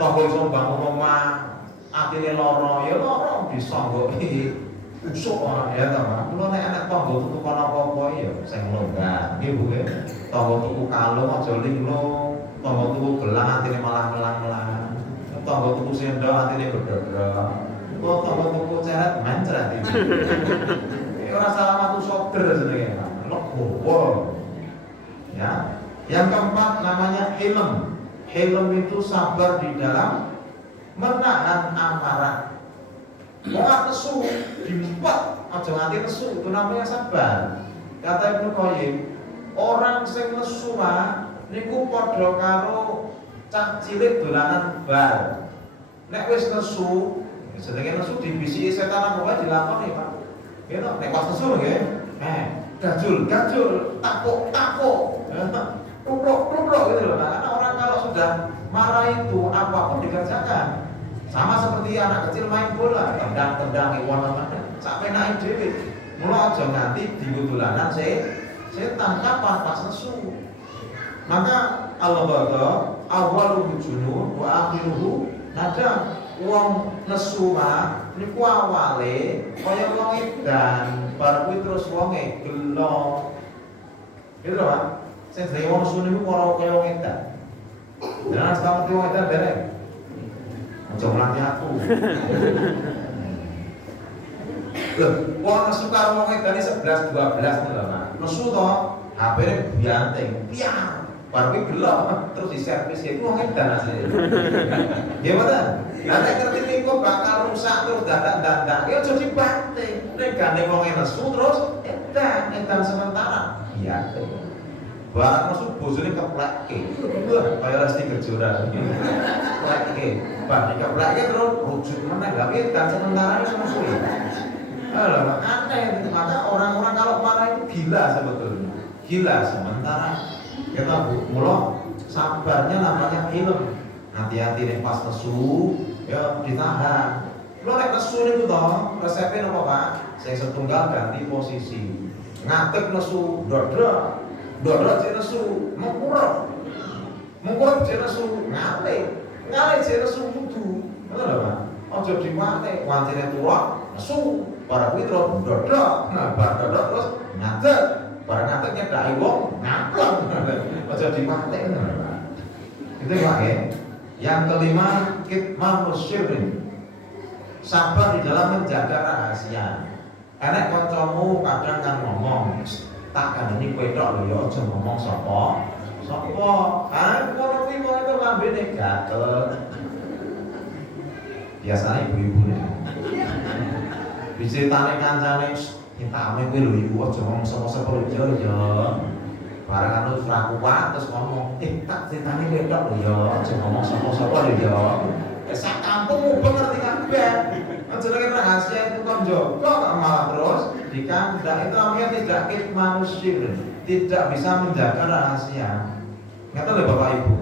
Tangga iso bangun omah, atine lara, ya lara disanggoki. Usuk ora ya ta, Pak. Kulo nek anak tangga tuku apa-apa ya sing longgar. Nggih Bu nggih. Tangga tuku kalung aja linglung, tangga tuku gelang atine malah melang-melang. Tangga tuku sendok atine bedodok. Kok tangga tuku ceret mancret iki. Ora salamatu sodr jenenge, Pak. Legowo. Ya. Yang keempat namanya hilm. Hilm itu sabar di dalam menahan amarah. Mau nesu, diempet, aja nganti nesu, itu namanya sabar. Kata Ibnu Qayyim, orang sing nesu mah niku padha karo cah cilik dolanan bal. Nek wis nesu, jenenge nesu dibisiki setan apa wae dilakoni, Pak. Nggih to, nek pas nesu nggih. Gajul, tapuk. Kupluk gitu loh. Nah, karena orang kalau sudah marah itu apapun dikerjakan. Sama seperti anak kecil main bola, tendang iwan sampai naik dhewe. Mula aja nganti dibudulanan setan kapan pas nesu. Maka Allah berkata, awwaluhu junun wa akhiruhu nadam. Wong nesu mah niku awale kaya wong edan, bar kuwi terus wonge gelo. Gitu lho, Pak. Sing dhewe wong nesu niku ora kaya wong edan. Jangan sampe wong edan derek. Aja ngelatih aku. Loh, wong nesu karo wong edane 11 12 lho, Pak. Nesu to, HP-ne bianting, piar. Bar kuwi gelap terus diservis iku wong edan asline. Nggih mboten? Lah nek ngerti niku bakal rusak terus dadak-dadak, ya aja dibanting. Nek gane wong nesu terus edan sementara. Iya. Barang nesu bojone keplekke. Wah, kaya Lesti Kejora. Keplekke. Bar dikeplekke terus rujuk meneh. Lah edan sementara wis nesu. Alah, aneh. Maka orang-orang kalau marah itu gila sebetulnya. Gila sementara kita mula sabarnya namanya ilmu. Hati-hati nih pas nesu, ya ditahan. Lo nek nesu niku to, resepnya apa Pak? Saya setunggal ganti posisi. ngadeg nesu dodok cek nesu mengkurep cek nesu ngale cek nesu wudu. Ngono lho Pak. Aja diwate, wancine turok nesu, barang kuwi terus dodok. Nah, bar dodok terus ngadeg. Barang ngadeg nyedaki wong ngapleng. Aja diwate ngono lho Pak. Itu Pak ya. Yang kelima, kitmanus sirri. Sabar di dalam menjaga rahasia. Enek kancamu kadang kan ngomong, tak kandhani kowe tok lho ya aja ngomong sapa. Ah ngono kuwi wong itu lambene gatel. Biasanya ibu-ibu nih. Diceritane kancane, "Kita ame kowe lho iku aja ngomong sapa-sapa lho ya." Barang anu ora kuat terus ngomong, tak ceritane kowe tok lho ya aja ngomong sapa-sapa lho ya." Sak kampung mubeng ngerti kabeh. Jenenge rahasia itu kan jaga kok malah terus dikandang. Itu namanya tidak manusia, tidak bisa menjaga rahasia. Kata oleh Bapak Ibu,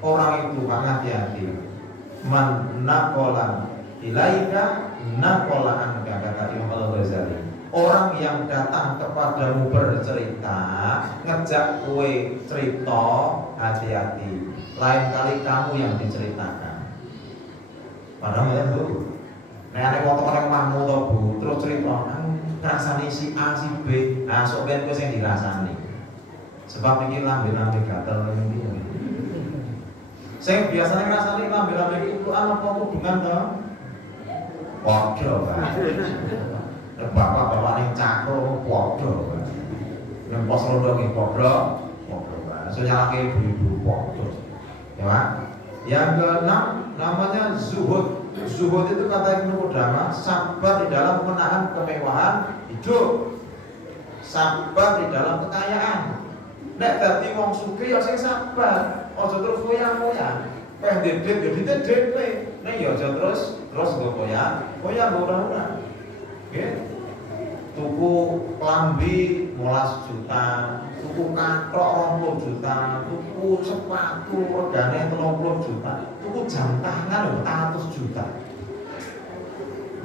orang itu hati-hati. Man naqala ilaika naqala anka, kata Imam Al-Ghazali. Orang yang datang kepadamu bercerita, ngejak kue cerita, hati-hati. Lain kali kamu yang diceritakan. Padahal ya Bu, nek arek wong orang mahmu to Bu, terus cerita ngrasani si A si B, nah sok ben kowe sing dirasani. Sebab iki lambe-lambe gatel ngene iki. Sing biasane ngrasani lambe-lambe iki ana apa hubungan to? Padha, Pak. Bapak-bapak ning cakro padha, Pak. Ning pos rondo iki padha, Pak. So nyalake ibu-ibu padha. Ya, Pak. Yang keenam namanya zuhud. Zuhud itu kata Ibnu Qudamah, sabar di dalam menahan kemewahan hidup, sabar di dalam kekayaan. Nek dadi wong sugih ya sing sabar, aja terus foya-foya. Pengen dedek ya didedekne. Nek ya aja terus nggo foya ora. Nggih. Tuku klambi 15 juta, tuku kathok 20 juta, tuku sepatu regane 30 juta, tuku jam tangan 400 juta.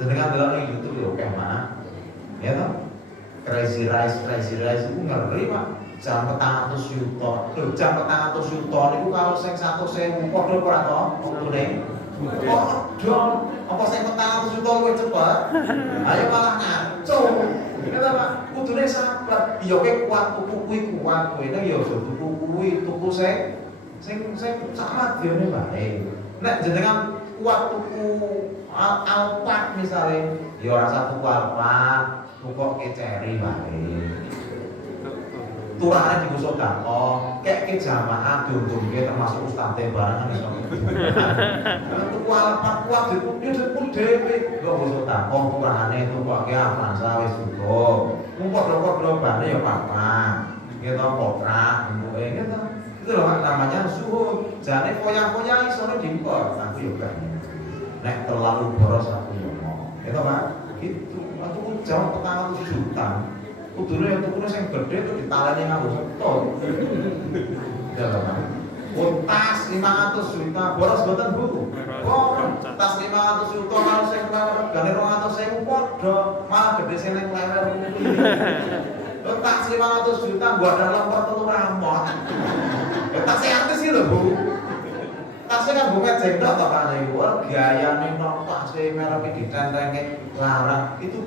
Dengan dalam YouTube ya oke mana? Ya toh? Crazy rice itu ngeri Pak. Jam 400 juta. Loh, jam 400 juta niku kalau sing 1.000 padha ora to? Oktune. Padha. Apa sing 400 juta luwih cepet? Ayo malah ngaco. Kata Pak, kudune sabar. Ya kowe kuat tuku kuwi kuat kowe nek ya aja tuku kuwi, tuku sing sak madyane bae. Nek jenengan kuat tuku Alphard misalnya, ya ora usah tuku Alphard, tuku Keceri bae. Turane digusuk dakok, kek jamaah diundungke termasuk ustadz barengan iso. Tuku Alphard kuat ditutku dhewe, kok gusuk dakok turane tukoke Avanza wis cukup. Mung padha-padha bane ya papa. Gitu potrak bentuke gitu. Itu lho namanya zuhud. Jane foya-foya isone diimpor, aku yo gak. Nek terlalu boros aku yo mau. Gitu Pak. Gitu. Aku jam 400 juta. Kudune yang tukune sing gedhe itu ditaleni nganggo setol. Ya lho Pak. Tas 500 juta boros mboten Bu? Boros. Tas 500 juta kalau sing regane 200.000 padha, malah gedhe sing ning lewer kuwi. Tas 500 juta gua ada lemper telu ramot. Tas yang artis sih lho Bu. Tasnya kan bukan jendok toh kan ibu, gayane nang tasnya merek ditentengke larang. Itu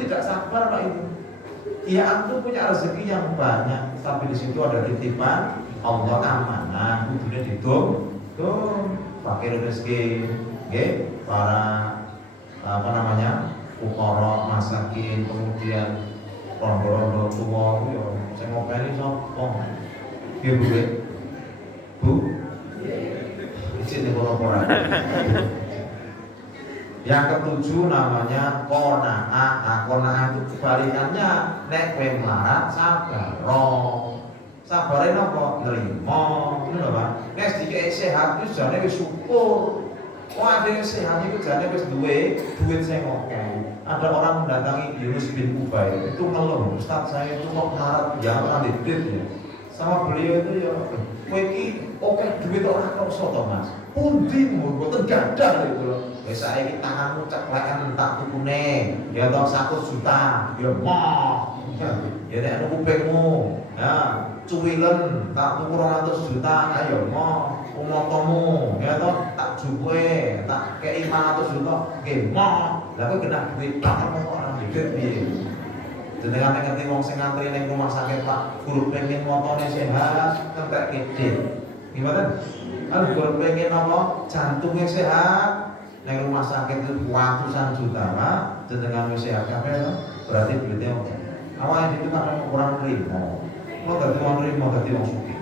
tidak sabar Pak Ibu. Ya antum punya rezeki yang banyak, tapi di situ ada titipan Allah amanah, kudune ditung, pakai rezeki, para ukara masakin, kemudian rondo-rondo tua, saya ngopeni sapa? Nggih Bu. Izin diborong-borong. Yang ketujuh namanya qanaah. Qanaah itu kebalikannya nek kowe melarat sabar. Sabare napa? Nrimo. Ngono lho Pak. Nek dikek sehat wis jane wis syukur. Wah, dhewe sehat iku jane wis duwe duit sing akeh. Ada orang mendatangi Yunus bin Ubay itu ngeluh, "Ustaz, saya itu kok melarat ya ora duit ya." Sama beliau itu ya, "Kowe iki oke duit ora kersa to Mas. Pundi mboten gadah lho kula. Wis saiki tanganmu ceklekan tak tukune. Ya to 1 juta. Ya moh. Ya nek kupingmu. Ya, cuwilen tak tuku 200 juta. Ayo moh. Umotomu, ya to tak juke, tak kei 500 juta. Nggih moh. Lah kok kena duit tak kok ora mikir piye. Jenengan ngerti wong sing ngantri ning rumah sakit Pak, guru pengen motone sehat, entek gede. Gimana? Kan guru pengen apa? Jantungnya sehat. Ning rumah sakit itu ratusan juta, Pak. Jenengan wis sehat kabeh to. Berarti duitnya oke. Awalnya itu kan kurang terima. Mau dadi wong terima, dadi wong sugih.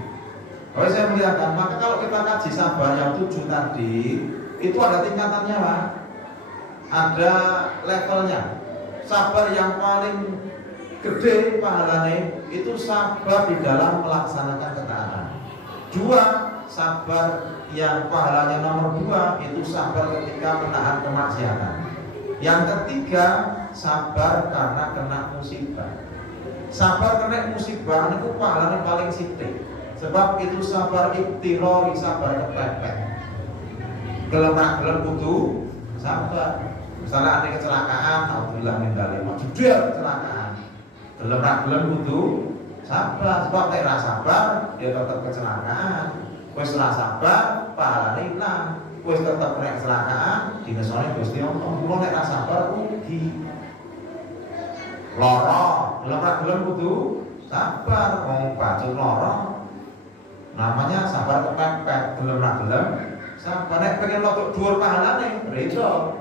Kalau saya melihatkan, maka kalau kita kaji sabar yang 7 tadi, itu ada tingkatannya, Pak. Ada levelnya. Sabar yang paling gede pahalanya itu sabar di dalam melaksanakan ketaatan. 2, sabar yang pahalanya nomor 2 itu sabar ketika menahan kemaksiatan. Yang ketiga, sabar karena kena musibah. Sabar kena musibah itu pahalanya paling sithik. Sebab itu sabar ibtirori, sabar kepepet. Gelem kudu sabar. Misalnya ada kecelakaan, alhamdulillah min dzalik, jujur kecelakaan. Gelem kudu sabar. Sebab nek ra sabar, dia tetap kecelakaan. Wis ra sabar, pahalane ilang. Wis tetep kena kecelakaan, dinesone Gusti Allah. Kulo nek ra sabar rugi. Lara, gelem kudu sabar. Wong bacot lara. Namanya sabar kepepet, gelem sabar. Nek pengen lotok dhuwur pahalane, ridho.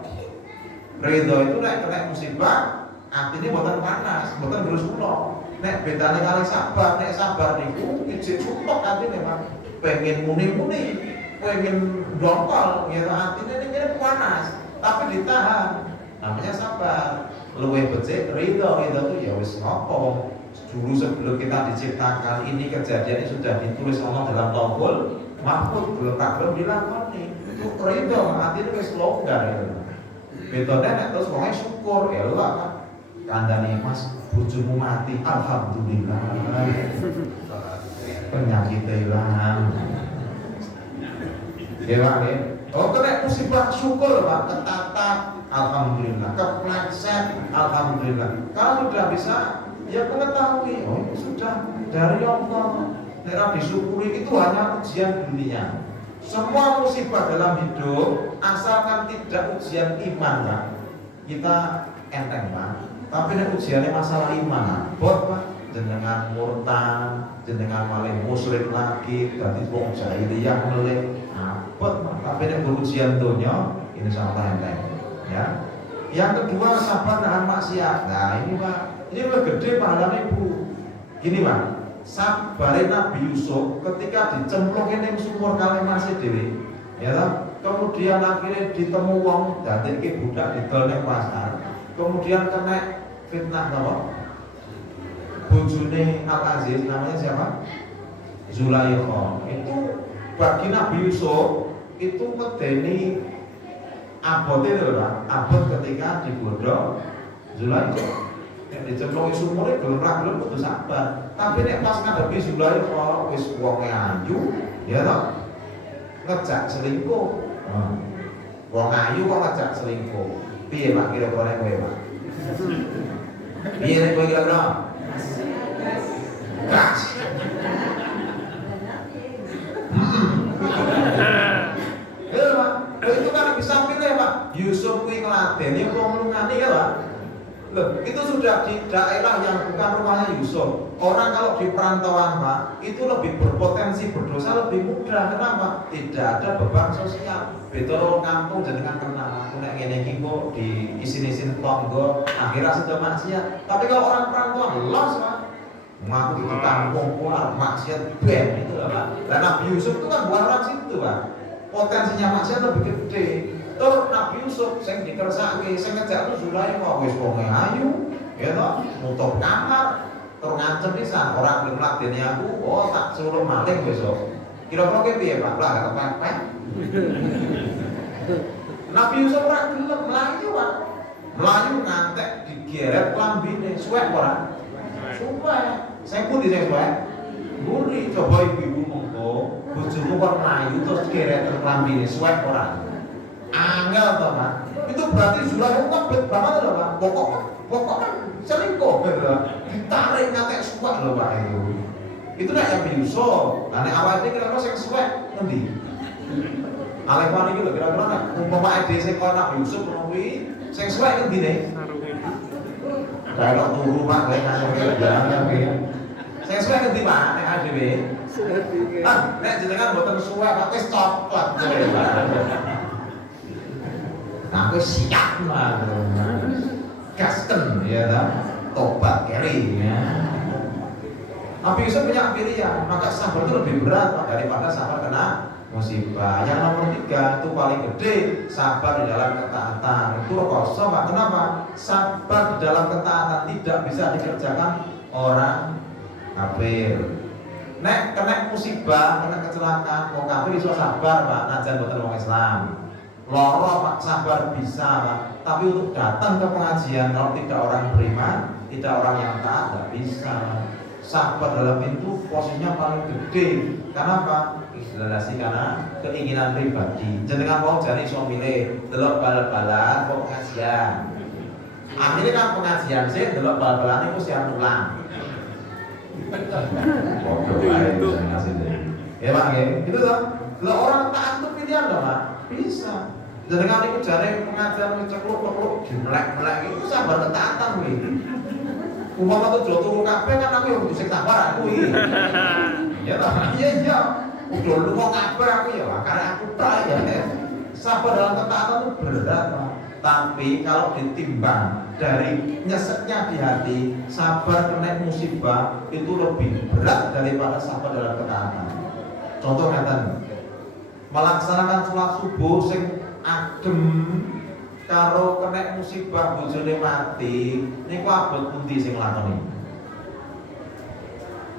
Ridho itu nek kena musibah, atine mboten panas, mboten terus kula. Nek bedane kali sabar, nek sabar niku ijik sumpek atine, Pak. Pengen muni-muni, pengen dongkol, ya atine ning panas, tapi ditahan. Namanya sabar. Luwih becik ridho itu ya wis ngopo. Dulu sebelum kita diciptakan ini kejadian ini sudah ditulis Allah dalam Lauhul Mahfuz, belum dilakoni. Itu ridho, artinya wis longgar ya. Betone nek terus wong syukur ya Allah Pak. Kandhane Mas bojomu mati, alhamdulillah. Penyakit hilang. Ya Pak ya. Oh kena musibah syukur Pak, ketata alhamdulillah, kepleset alhamdulillah. Kalau sudah bisa ya mengetahui, oh ini sudah dari Allah. Nek disyukuri itu hanya ujian dunia. Semua musibah dalam hidup asalkan tidak ujian iman, Pak. Kita enteng, Pak. Tapi nek ujiannya masalah iman, bot Pak. Jenengan murtad, jenengan maling musyrik lagi, berarti wong jahiliyah melih. Bot Pak. Tapi nek ujian dunia, ini salah enteng, ya. Yang kedua sabar nahan maksiat. Nah ini Pak, ini lebih gede pahalanya Bu. Gini Pak, sabarin Nabi Yusuf ketika dicemplungin yang sumur kali masih dewi, ya toh? Kemudian akhirnya ditemu wong dadi iki budak didol ning pasar. Kemudian kena fitnah apa? Bojone Al-Aziz namanya siapa? Zulaikha. Itu bagi Nabi Yusuf itu medeni abote lho Pak. Abot ketika digodhog Zulaikha. Nek dicemplungi sumure gelem ra gelem kudu sabar. Tapi nek pas ngadepi Zulaikha wis wonge ayu, ya toh? Ngejak selingkuh. Wong ayu kok ngejak selingkuh. Piye Pak kira-kira kowe Pak? Piye nek kowe kira-kira? Gas. Ya Pak, itu kan bisa pilih Pak. Yusuf kuwi ngladeni wong lungani ya Pak. Loh, itu sudah di daerah yang bukan rumahnya Yusuf. Orang kalau di perantauan Pak, itu lebih berpotensi berdosa lebih mudah. Kenapa? Tidak ada beban sosial. Betul kampung jenengan kenal. Aku nek ngene iki kok diisin-isin tonggo, akhirnya sudah maksiat. Tapi kalau orang perantauan los Pak. Ngaku di kampung pulang maksiat ben itu Pak. Dan Nabi Yusuf itu kan bukan orang situ Pak. Potensinya maksiat lebih gede. Tur Nabi Yusuf sing dikersake sing ngejak Zulaikha wis wong ayu ya toh nutup kamar tur ngancem pisan ora gelem ladeni aku oh tak suruh maling besok kira-kira kowe piye Pak lah kepepet Nabi Yusuf ora gelem mlayu Pak mlayu ngantek digeret lambine suwek ora suwek sing pundi sing suwek mburi coba ibu-ibu monggo bojomu kon mlayu terus keret klambine suwek ora. Angel to, Pak. Itu berarti Zulaiha ngebet banget lho, Pak. Pokok selingkuh gitu. Ditarik ngantek suwek lho, Pak itu. Itu nek Nabi Yusuf. Lah nek awake kira-kira sing suwek endi? Alefan iki lho kira-kira nek umpama ade sing kaya Nabi Yusuf kuwi sing suwek endine? Sarunge. Kalau turu Pak lek ngene jangan ya. Sing suwek endi Pak nek adewe? Ah, nek jenengan mboten suwek Pak wis coklat. Nah, aku siap mah. Gasken ya ta. Tobat keri ya. Nabi Yusuf punya pilihan, maka sabar itu lebih berat Pak daripada sabar kena musibah. Yang nomor 3 itu paling gede, sabar di dalam ketaatan. Itu rekoso Pak. Kenapa? Sabar di dalam ketaatan tidak bisa dikerjakan orang kafir. Nek kena musibah, kena kecelakaan, mau kafir iso sabar Pak, najan boten wong Islam. Loro Pak, sabar bisa Pak. Tapi untuk datang ke pengajian kalau tidak orang beriman, tidak orang yang taat, tidak bisa. Sabar dalam itu posisinya paling gede. Kenapa? Istilahnya karena keinginan pribadi. Jenengan mau jadi iso milih delok bal-balan kok pengajian. Akhirnya kan pengajian sih delok bal-balan itu siang ulang. Itu. Ya Pak, itu tuh. Lah orang taat itu pilihan loh Pak. Bisa. Jenengan itu jare pengajian cekluk-cekluk dimelek-melek itu sabar ketaatan kuwi. Umpama tuh turu kabeh kan aku yang kudu sing sabar aku iki. Ya ta? Iya. Udah lu mau kabeh aku ya, karena aku tak ya. Sabar dalam ketaatan itu berat, Pak. Tapi kalau ditimbang dari nyeseknya di hati, sabar kena musibah itu lebih berat daripada sabar dalam ketaatan. Contoh ngeten. Melaksanakan sholat subuh sing adem karo kena musibah bojone mati niku abot pundi sing nglakoni?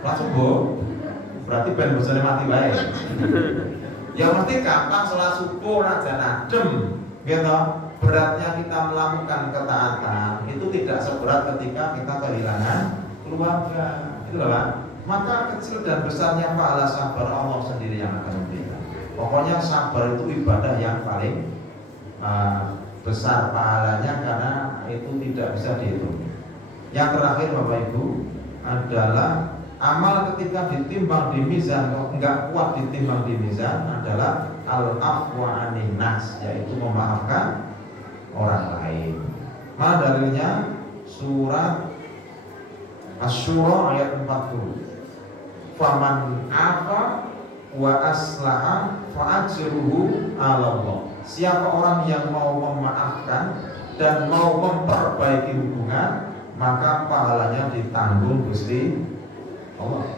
Sholat subuh berarti ben bojone mati wae. Ya mesti gampang sholat subuh najan adem, gitu. Beratnya kita melakukan ketaatan itu tidak seberat ketika kita kehilangan keluarga. Itu loh Pak. Maka kecil dan besarnya pahala sabar Allah sendiri yang akan memberikan. Pokoknya sabar itu ibadah yang paling besar pahalanya karena itu tidak bisa dihitung. Yang terakhir Bapak Ibu adalah amal ketika ditimbang di mizan, kalau enggak kuat ditimbang di mizan adalah al-afwa anin nas, yaitu memaafkan orang lain. Mana dalilnya? Surat Asy-Syura ayat 40. Faman afa wa aslaha fa ajruhu 'ala Allah. Siapa orang yang mau memaafkan dan mau memperbaiki hubungan, maka pahalanya ditanggung Gusti Allah.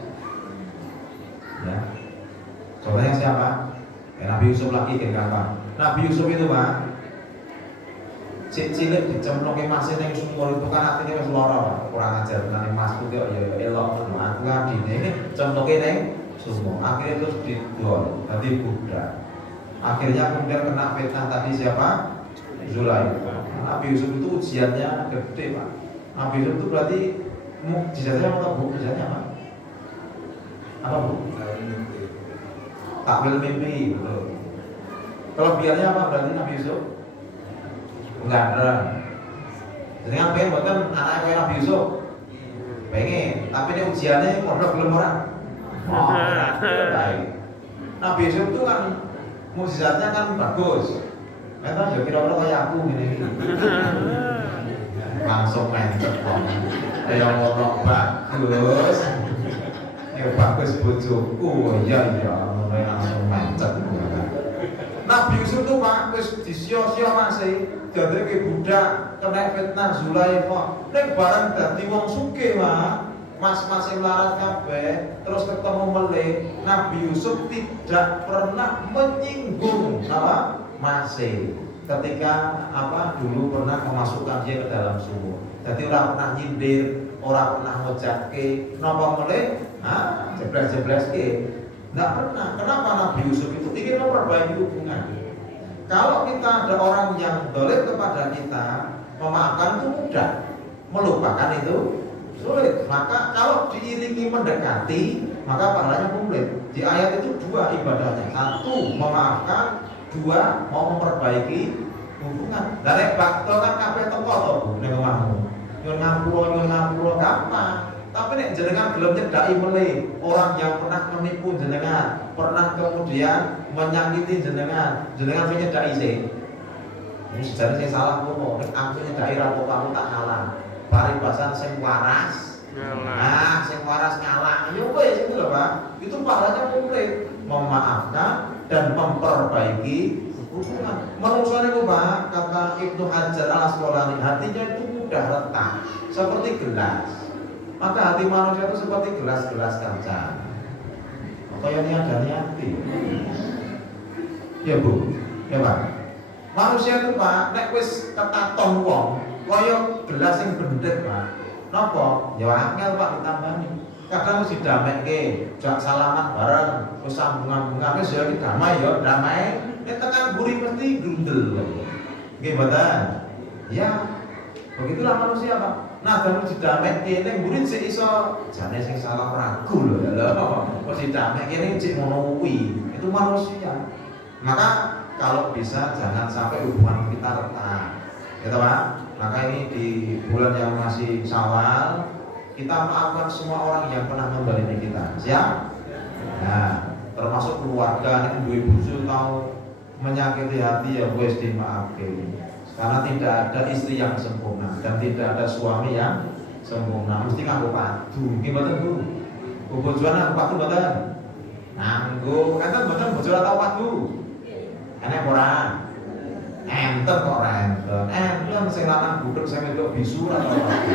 Ya. Contohnya siapa? Nabi Yusuf lagi kira apa? Nabi Yusuf itu Pak, cilik dicemplungi masin yang sumur itu kan artinya wis lara, kurang ajar tenan mas ku yo elok ngono. Aku adine ini cemplungi ning sumur. Akhirnya terus didol, dadi budak. Akhirnya kemudian kena fitnah tadi siapa? Zulaiha. Nabi Yusuf itu ujiannya gede Pak. Nabi Yusuf itu berarti mukjizatnya apa Bu? Mukjizatnya apa? Apa Bu? Takwil mimpi, betul. Kelebihannya apa berarti Nabi Yusuf? Enggak ada. Jadi kan pengen buatan anaknya kayak Nabi Yusuf. Pengen, tapi ini ujiannya pondok belum orang. Baik. Nabi Yusuf itu kan mukjizatnya kan bagus. Memang ya kira-kira kayak aku gini. Langsung mencet kok. Kayak ngomong bagus. Ya bagus bojoku. Ya langsung mencet. Nabi Yusuf tuh Pak wis disio-sio masih jadi ke budak kena fitnah Zulaiha. Nek barang dadi wong sugih Pak, mas-mas yang larat kabeh terus ketemu melih, Nabi Yusuf tidak pernah menyinggung apa masih ketika apa dulu pernah memasukkan dia ke dalam sumur. Jadi orang pernah nyindir, orang pernah ngojake, napa melih? Jeblas-jeblas ke. Enggak pernah. Kenapa Nabi Yusuf itu ingin memperbaiki hubungan? Kalau kita ada orang yang dolim kepada kita, memaafkan itu mudah, melupakan itu sulit. Maka kalau diiringi mendekati, maka pahalanya komplit. Di ayat itu dua ibadahnya. Satu memaafkan, dua mau memperbaiki hubungan. Dari bakto kan kabeh teko to Bu ning omahmu. Nyun ngapura gampang. Tapi nek jenengan belum nyedaki melih orang yang pernah menipu jenengan, pernah kemudian menyakiti jenengan sing nyedaki sih. Ini sejarah saya salah ngomong, nek aku nyedaki rapo kamu tak ngalah. Paribasan sing waras Ngalah. nah, sing waras ngalah. Ya wis itu lho, Pak. Itu pahalanya komplit, memaafkan dan memperbaiki hubungan. Manusia itu, Pak, kata Ibnu Hajar Al-Asqalani, hatinya itu mudah retak seperti gelas. Maka hati manusia itu seperti gelas-gelas kaca. Kayak niaga hati. Ya Bu, ya Pak. Manusia itu, Pak, nek wis ketaton wong, kaya gelas sing bendet, Pak. Napa? Ya angel Pak ditambani. Kadang mesti damekke, jak salaman bareng, wis sambungan-bungan wis ya damai ya, damai. Nek tekan buri mesti grundel. Nggih mboten? Ya. Begitulah manusia, Pak. Nah, dan didamekke ning buri sik iso jane sing salah ragu lho. Kok didamekke ning cek ngono kuwi. Itu manusia. Maka kalau bisa jangan sampai hubungan kita retak. Ya, Pak. Maka ini di bulan yang masih Syawal, kita maafkan semua orang yang pernah mendolimi kita. Siap? Nah, termasuk keluarga nek duwe bojo tau menyakiti hati ya wis dimaafke. Karena tidak ada istri yang sempurna dan tidak ada suami yang sempurna. Mesti nganggo padu. Nggih mboten Bu? Bojoan nganggo padu mboten? Nganggo, enten mboten bojo ora tau padu. Enek ora? Enten kok ora enten. Enten sing lanang budhek sing wedok bisu ora tau padu.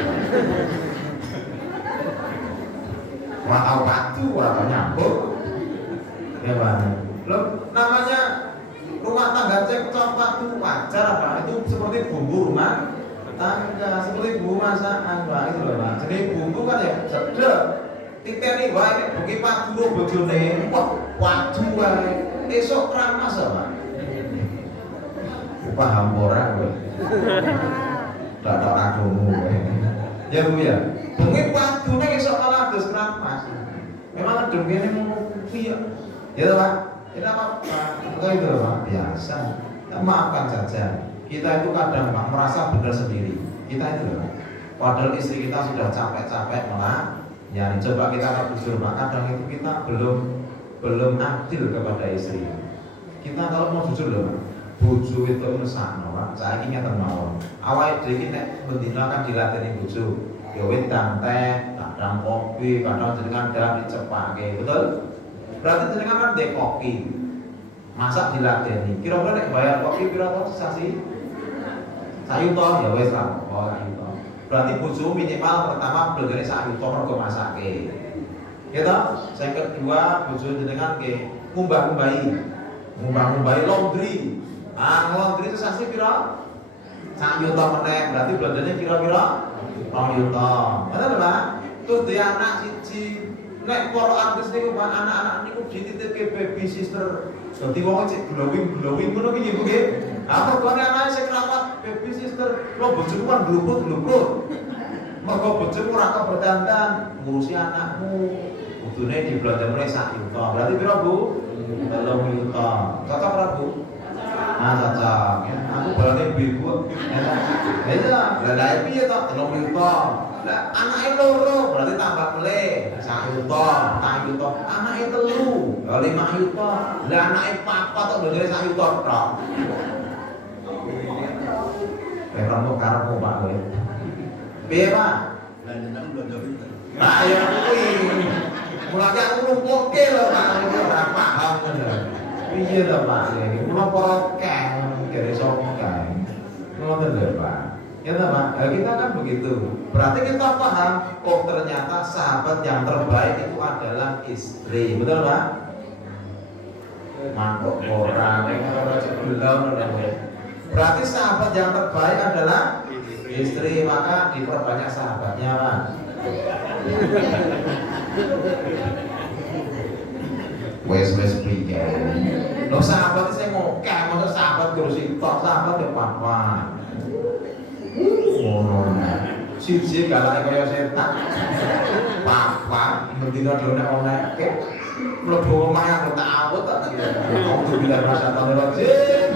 Ora tau padu, ora tau nyambung. Ya Pak. Loh, namanya rumah tangga cekcok padu wajar apa? Itu seperti bumbu rumah tangga, seperti bumbu masakan, Pak. Itu loh, Pak. Jadi bumbu kan ya sedep. Titeni wae nek bengi padu bojone, wah, padu wae. Esuk keramas apa? Paham ora kowe? Tak tak agomu kowe. Ya Bu ya. Bengi padune esuk kalah dos keramas. Memang adem kene ngono kuwi ya. Ya Pak. Kita apa-apa, itu Pak, biasa. Ya, maafkan saja. Kita itu kadang Pak merasa benar sendiri. Kita itu Pak. Padahal istri kita sudah capek-capek ya coba kita akan jujur Pak. Kadang itu kita belum adil kepada istri. Kita kalau mau jujur loh Pak, bojo itu mesakno Pak. Saiki ngeten mawon. Awake dhewe iki nek bendina kan dilateni bojo. Ya wedang teh, kadang kopi, kadang jenengan dah dicepake. Betul? Berarti jenengan kan ndek kopi. Masak diladeni. Kira-kira nek bayar kopi pira to sasi? Sayuto ya wis lah. Oh, sayuto. Berarti bojo minimal pertama blegane sayuto mergo masake. Ya toh? Sing kedua bojo jenengan nggih ngumbah-ngumbahi laundry. Laundry itu sasi pira? Sayuto meneh. Berarti belanjanya kira-kira 2 yuta. Betul Pak? Terus dia anak siji. Nek para artis niku Pak, anak-anak niku dititipke baby sister. Dadi wong cek glowing ngono ki nggih Bu nggih. Apa kene anake sing rawat baby sister, lo bojoku kan gluput. Mergo bojomu ora keberdandan ngurusi anakmu. Kudune diblonjo mulai 1 juta. Berarti pira Bu? 3 juta. Cocok ora Bu? Nah, cocok. Ya, aku balane ibu. Ya, lah piye to 3 juta. Lah anake loro berarti tambah meleh 1 juta, 2 juta. Anake 3, ya 5 juta. Lah anake 4 tok ndone 1 juta tok. Kamu karepmu Pak kowe. Piye Pak? Lah jenengan blonjo pinter. Nah, ya kuwi. Mulane aku lumpuhke lho Pak, ora paham ngono. Piye to Pak iki? Kula para keng kere sapa kae. Ngoten lho Pak. Ya Pak, kita kan begitu. Berarti kita paham, oh ternyata sahabat yang terbaik itu adalah istri. Betul Pak? Mangkok orang, ora sebelah. Berarti sahabat yang terbaik adalah istri, maka diperbanyak sahabatnya Pak. Wes piye. Lo sahabat saya ngokeh, masa sahabat ngurusi tok, sahabat ya papa. Ngono. Siji galake kaya setan. Papa mendina dene onekke. mlebu omahe aku tak awet tak iki. Alhamdulillah masyaallah rajin.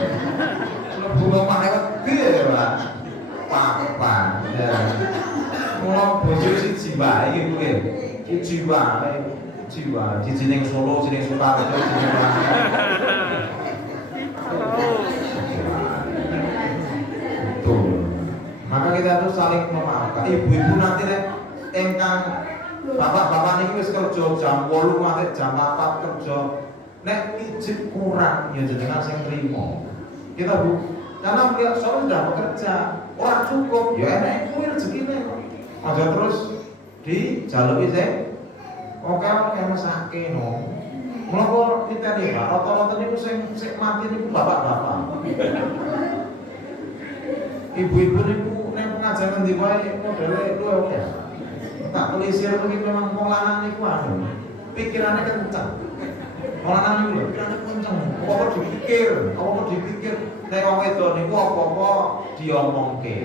Mlebu omahe wedi ya, Pak. Pak. Ya. Mula bojo siji wae iki kuwi. Siji wae. Jiwa di jeneng Solo, jeneng Sukarjo, jeneng betul. Maka kita tuh saling memaafkan. Ibu-ibu nanti engkang bapak-bapak niki wis kerja jam 8 nganti jam 4 kerja. Nek izin kurang ya jenengan sing trimo. Kita Bu, karena beliau sudah bekerja, ora cukup, ya enek kuwi rezekine kok. Aja terus dijaluki sing oke mesake no. Mula kok kita nih Pak, rata-rata niku sing mati niku bapak-bapak. Ibu-ibu niku nek pengajian ndi wae modele luwe oke. Tak tulisir iki memang wong lanang niku anu. Pikirane kenceng. Wong lanang niku lho, pikirane kenceng. Apa dipikir nek wong wedok niku apa-apa diomongke.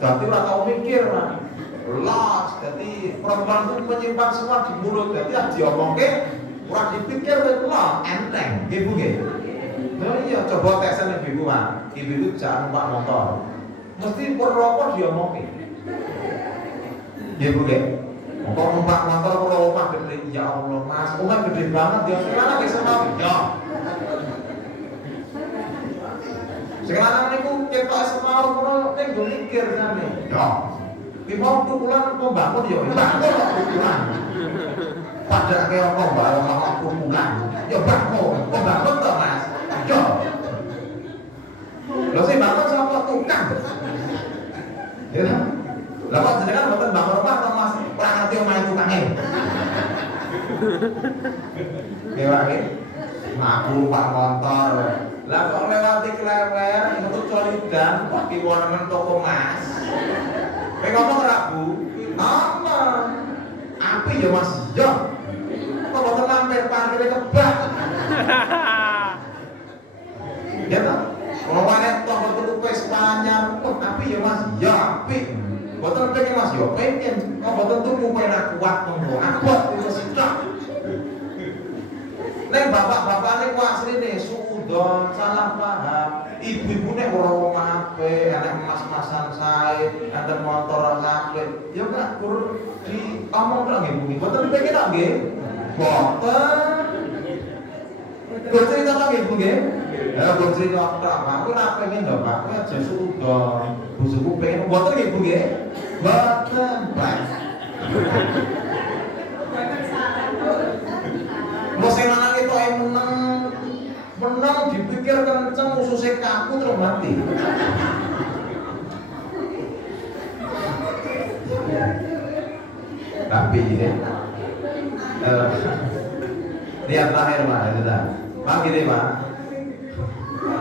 Dadi ora tau mikir, Pak. Las, jadi perempuan itu menyimpan semua di mulut, jadi ya diomongke, ora dipikir lah, enteng, ibu gitu. Nah iya, coba tesan ibu Pak, ibu itu jangan numpak motor, mesti perokok diomongke. Ibu gitu, kok numpak motor kalau rumah gede, ya Allah Mas, rumah gede banget, dia sekarang bisa mau, ya. Sekarang ini kita semua orang itu mikir sana, ya. Mau pukulan membangun ya, bangun pukulan. Pada kayak membangun pukulan, ya bangun toh Mas. Yo, lo sih bangun sama tukang. Ya, lalu jenengan bukan bangun rumah toh Mas, orang ngerti main tukangnya. Gimana? Aku pak motor. Lah kok lewati klewer, untuk colidan, pakai warna toko Mas. Ngomong Rabu, aman. Api ya Mas, ya. Kok boten mampir parkirnya kebak. Ya toh? Kalau wae toko tuku Vespanya, kok api ya Mas, ya api. Boten pengen Mas, ya pengen. Kok boten tuku penak kuat monggo. Abot itu sitok. Nek bapak-bapak nek asline suudon salah paham. Ibu-ibu nek ora wong apik, enek mas-masan sae, enten motor apik. Ya gak kur diomong tok nggih Bu. Boten pengen tok nggih. Boten. Bercerita tok nggih Bu nggih. Ya bercerita tok. Aku ora pengen lho Pak, kowe aja suudon. Bojoku pengen boten nggih Bu nggih. Boten, Pak. Mau sing lanang itu menang dipikir kenceng ususnya kaku terus mati. Tapi ya, lihat terakhir Pak, itu dah. Pak gini Pak,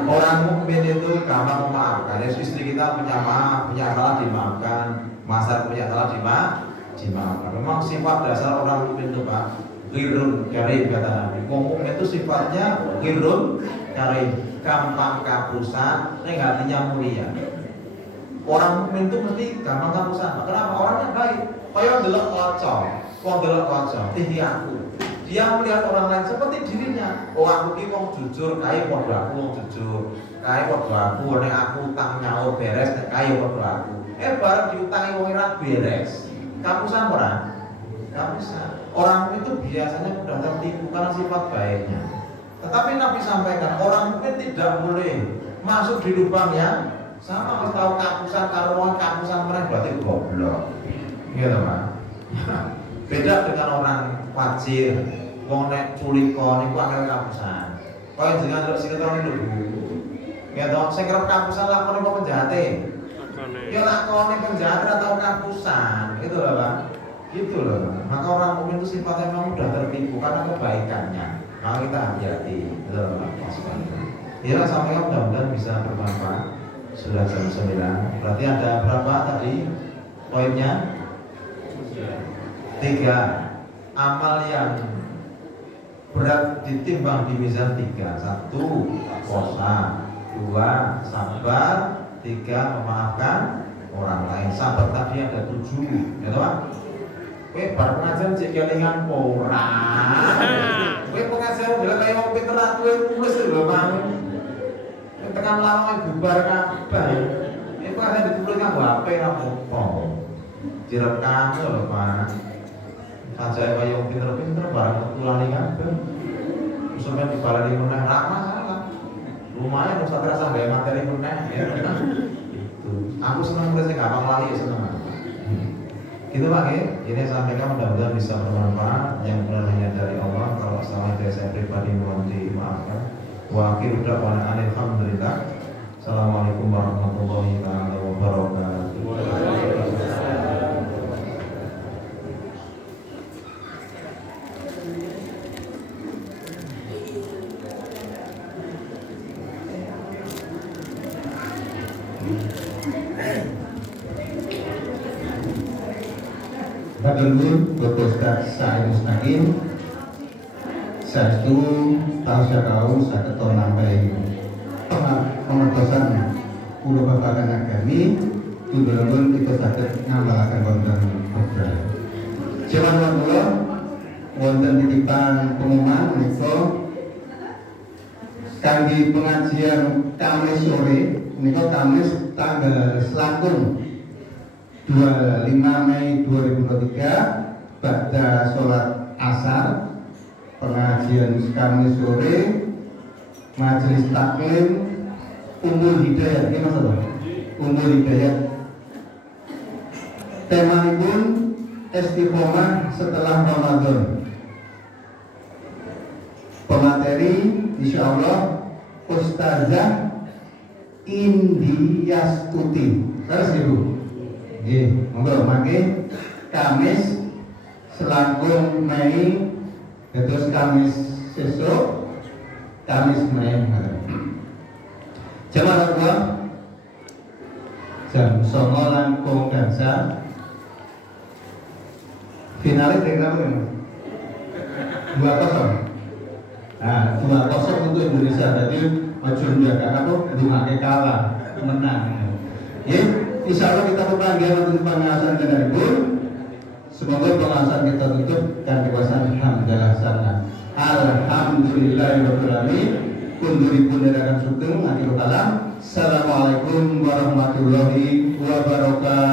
orang mukmin itu gampang memaafkan. Istri kita punya maaf, punya salah dimaafkan, masa punya salah dimaafkan. Memang sifat dasar orang mukmin itu Pak. Ghirun karim kata Nabi. Ngomong itu sifatnya ghirun karim, gampang kapusan, tapi hatinya mulia. Orang mukmin itu mesti gampang kapusan. Kenapa? Orangnya baik. Kayak delok kaca, tinggi aku. Dia melihat orang lain seperti dirinya. Oh aku ki wong jujur, kae padha aku wong jujur. Kae padha aku, nek aku utang nyaur beres, nek kae padha aku. Bareng diutangi wong ora beres. Kapusan ora? Kapusan. Orang itu biasanya mudah tertipu karena sifat baiknya. Tetapi Nabi sampaikan orang mungkin tidak boleh masuk di lubang yang sama. Harus tahu kapusan, kalau kapusan mereka berarti goblok. Gitu Pak. Beda dengan orang fajir, wong nek culika niku angel kapusan. Kaya jenengan terus sinetron itu. Gitu, sing kerep kapusan lakone kok penjahate. Ya lakone penjahat atau kapusan, gitu loh Pak. Gitu loh. Maka orang mukmin itu sifatnya memang mudah tertipu karena kebaikannya. Maka kita hati-hati. Gitu loh Pak. Ya sampai mudah-mudahan bisa bermanfaat. Sudah jam 9. Berarti ada berapa tadi poinnya? 3. Amal yang berat ditimbang di mizan 3. 1. Puasa. 2. Sabar. 3. Memaafkan orang lain. Sabar tadi ada 7. Ya Pak? Bar pengajian cek kelingan ora. Kowe pengajian bilang kayak wong pinter aku mulus lho Bang. Tekan lama bubar kabeh. Ini pengajian ditulis nang HP ra apa. Direkam lho Pak. Sajake kaya wong pinter-pinter barang tulane kabeh. Sampai dibalani meneh ra masalah. Lumayan usah terasa gaya materi meneh ya. Itu. Aku senang nulis gampang lali seneng. Gitu Pak ya. Ini sampaikan mudah-mudahan bisa bermanfaat. Yang benar hanya dari Allah. Kalau salah dari saya pribadi mohon dimaafkan. Wa akhiru da'wana alhamdulillah. Assalamualaikum warahmatullahi wabarakatuh. Bagelun Bapak Ustaz Sa'id Mustaqim Saestu tausya kau saketon nampai pengatosan kula babagan agami tudulun kita saged ngamalaken wonten program. Jaman kula wonten titipan pengumuman menika kangge pengajian Kamis sore menika Kamis tanggal selangkung 25 Mei 2023 pada sholat asar pengajian Kamis sore majelis taklim Umul Hidayat ini masalah Umul Hidayat tema pun istiqomah setelah Ramadan pemateri insya Allah Ustazah Indiastuti terus ibu. Monggo mangke Kamis selangkung Mei terus Kamis sesuk Kamis Mei jam berapa? Jam 09.00 langkung dansa finalnya kira berapa ya? 2-0 nah 2-0 untuk Indonesia jadi maju menjaga apa? Dimake kalah menang ya insya Allah kita berbahagia untuk pengawasan dan ibu. Semoga pengawasan kita tutup dan dikuasai alhamdulillah sana. Alhamdulillahirobbilalamin. Kunduripun dadakan sugeng. Akhirul kalam. Assalamualaikum warahmatullahi wabarakatuh.